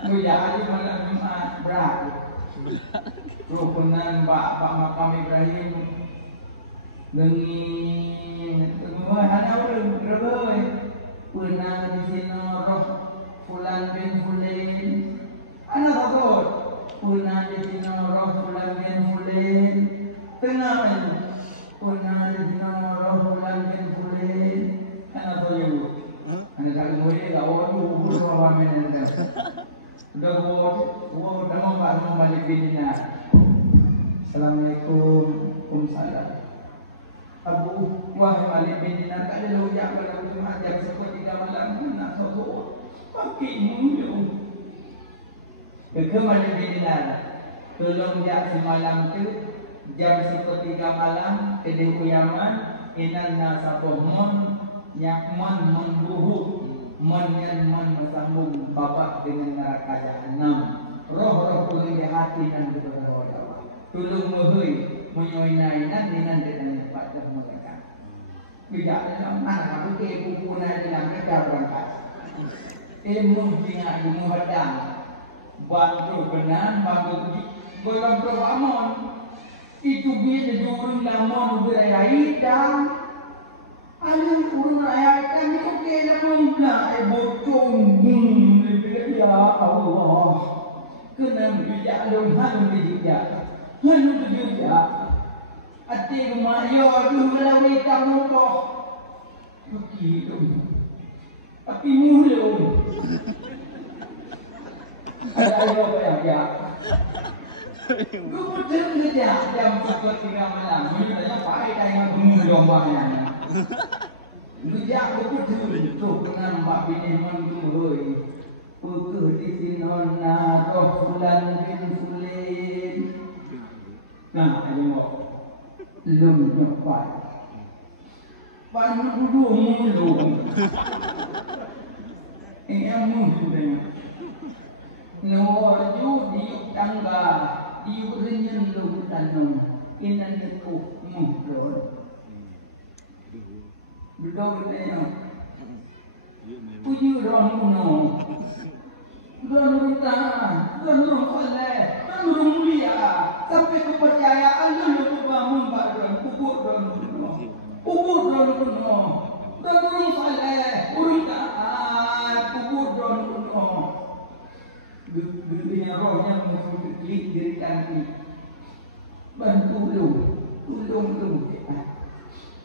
mujak hari malam Jumat berat roh kenan pak makam Ibrahim dengan semua anak orang berbagai pernah di sini roh Fulan bin Fulan anak takut pernah di sini roh Fulan bin Fulan tengah ini pernah di sini roh Fulan bin Fulan anak tahu anak tak boleh lawan tu bersama mereka dah buat nama baru Malik bin Dinar Assalamualaikum Waalaikumsalam Abu Wahid Malik bin Dinar tak ada lojak pada Jumat jam 1:03 malam nak sobat pakai mulu ke Malik bin Dinar tolong jak semalam tu jam 1:03 malam ke di Yaman inanna sabohmon nyakman membuhu menyan bersambung babak dengan neraka jahanam roh-roh pulih di hati dan berdoa tolong mohoi menyoinai nan dengan pada mereka tidak dalam mana aku ke buku dalam kerja berangkat mungkin ilmu hadang bantu benar bantu golong amon itu biasa jurun lamon berayai dan alun urun ayatan itu kena mula bocong ya Allah kena bijak alun halun bijak ati kumayo dulu lawi kamu kok begitu tapi mulu ayo ya gue kerja jam 1:03 malam menurutnya pakai kayak bunga dombanya lu jak gue kerja dengan mbak bini mandui pukul di sinona roh Fulan bin Fulan nah ayo lum nyopat banyak dulu mulu mulu Nuju di tangga di urinyan lu tanong inan itu mudon duduk itu puji orang kuno orang rutan orang saleh orang mulia sampai kepercayaan lu bangun badan kubur orang kuno orang saleh orang taat kubur orang kuno dunia rohnya musuh klik diri kami bantu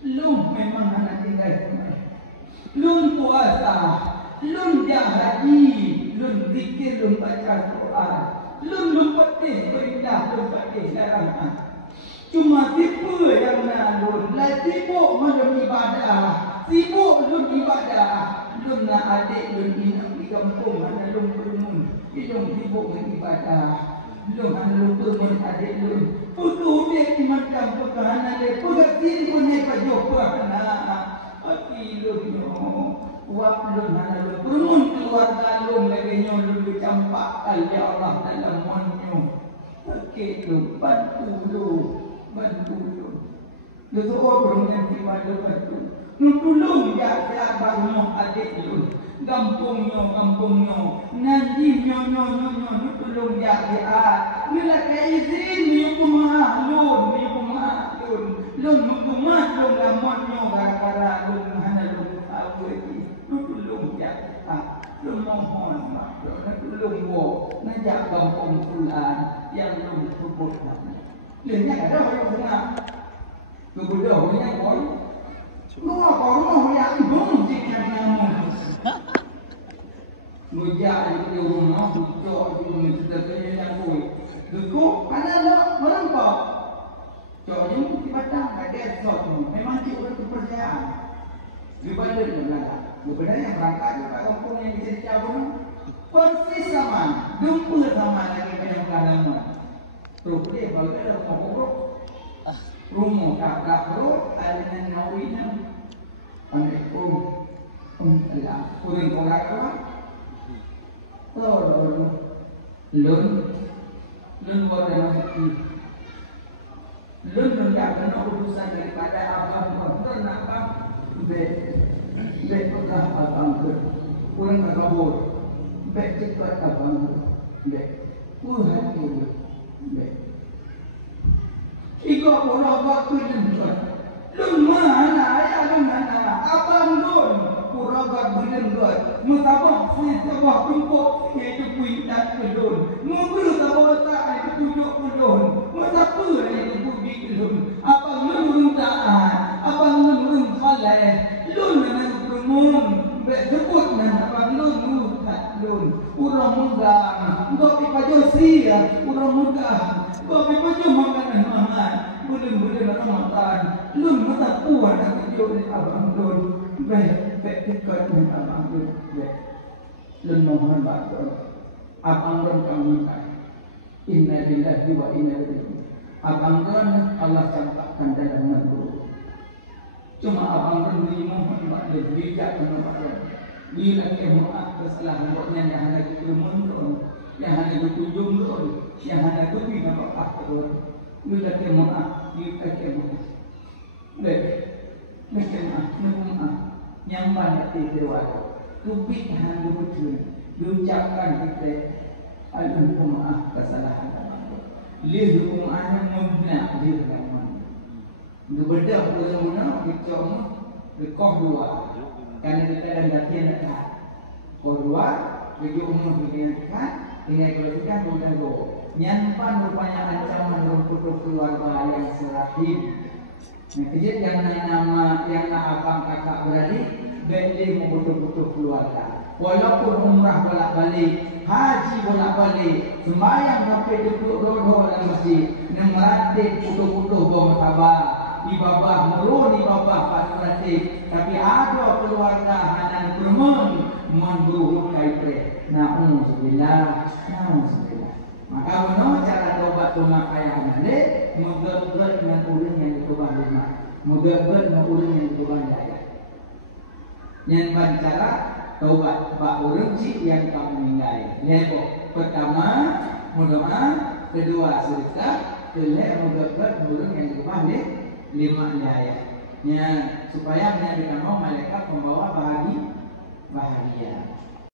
lu memang anak tinggal lu puasa lu haji lu zikir lu baca Quran lu patih berindah lu patih larangan cuma tipu yang nalun lah sibuk macam ibadah sibuk lu ibadah lu nak adik lu inap di kampung mana lu bermun ilmu sibuk beribadah, ilmu anu pun adik lu. Putu dia di macam perkahanan dia, pergi pun dia kajau perkahana. Tapi lu wap lu anu permun tu keluarga lum lagi nyolong campak kali Allah dalam monyo. Okey tu bantu lu. Lu orang yang tiba bantu. Lu tolong ya abang adik lu. Gampungnya. Nanti nyo. Lu tolong ya dia. Lu lah izin ni pemah lun. Lun pemah gamonyo gara-gara lun hana lun tahu lagi. Lu tolong ya dia. Lu mohon maaf. Lu tolong wo. Najak kampung fulan yang lu sebut nama. Lenya ada orang bunga. Lu bodoh punya kau. Lu apa yang bung jika namu. Mujak di rumah, cocok di rumah seterusnya yang koi. Dukuk, mana lo melampau. Cocoknya mesti batang, ada esok tu. Memang cik orang kepercayaan. Daripada yang berangkat juga kampung yang disediakan pun persis sama. Jumpa sama lagi dengan kalaman. Terus dia kalau ada rumah kobrok. Rumah tak kobrok, ada yang nawinan. Pandai kuring korak-korak. Lun boleh masuk. Lun tak kena urusan daripada abang. Lun nak abang. Bet pegang abang tu. Kurang terkabur. Bet cepat abang tu. Bet. Hati tu. Bet. Ika pura-pura tu lun. Lun mana? Ayah lun mana? Abang lun. Pura-pura belum lun. Mutabak si sebuah tumpuk iaitu kuitat pelun. Mungkin tabak tak itu tujuh pelun. Mengapa itu puji pelun? Abang lun taat. Abang lun khaleh. Lun memang bermun. Sebut nama abang lun tak lun. Urang mudah. Tapi paju sia. Urang mudah. Tapi paju makanan mahal. Boleh Ramadan. Lun mata kuat nak tujuh abang lun. Baik dekat dengan abang lun. Lun mohon bantu. Abang lun kamu tak. Inna lillahi wa inna ilaihi. Abang lun Allah campakkan dalam negeri. Cuma abang lun mohon bantu bijak menempatkan. Bila kemuat kesalahan buatnya yang ada kemundur, yang ada ketujung lun, yang ada kepi nampak aktor. Bila kemuat, kita kemuat. Baik, kemuat. Yang banyak diwajib. Tubik hang betul. Diucapkan kita alun maaf kesalahan abang. Lihat rumahnya mubna di rumah. Berbeda dengan kita dekoh dua. Karena kita dan latihan dekat. Kedua, bagi umur bagian dekat, tinggal kualifikasi bukan go. Nyampan rupanya ancaman untuk keluarga yang serahim. Kejadian yang nama yang abang kakak beradik, beli membutuh-butuh keluarga. Walaupun umrah bolak-balik, haji bolak-balik, sembahyang sampai duduk-duduk dalam masjid, yang meratib putuh-putuh bom sabar, di bawah merun, di bawah pasratik. Tapi ada keluarga hanan bermun, menburuk kaitre. Na'udzubillah. Maka benar cara taubat rumah kaya hanale, menggerak dengan urang yang ditubah rumah, menggerak dengan urang yang ditubah daya. Yang cara taubat bak urang cik yang kamu ninggai. Lepo pertama berdoa, kedua sedekah, ketiga menggerak urang yang ditubah lima daya. Supaya menjadikan malaikat pembawa bahagia.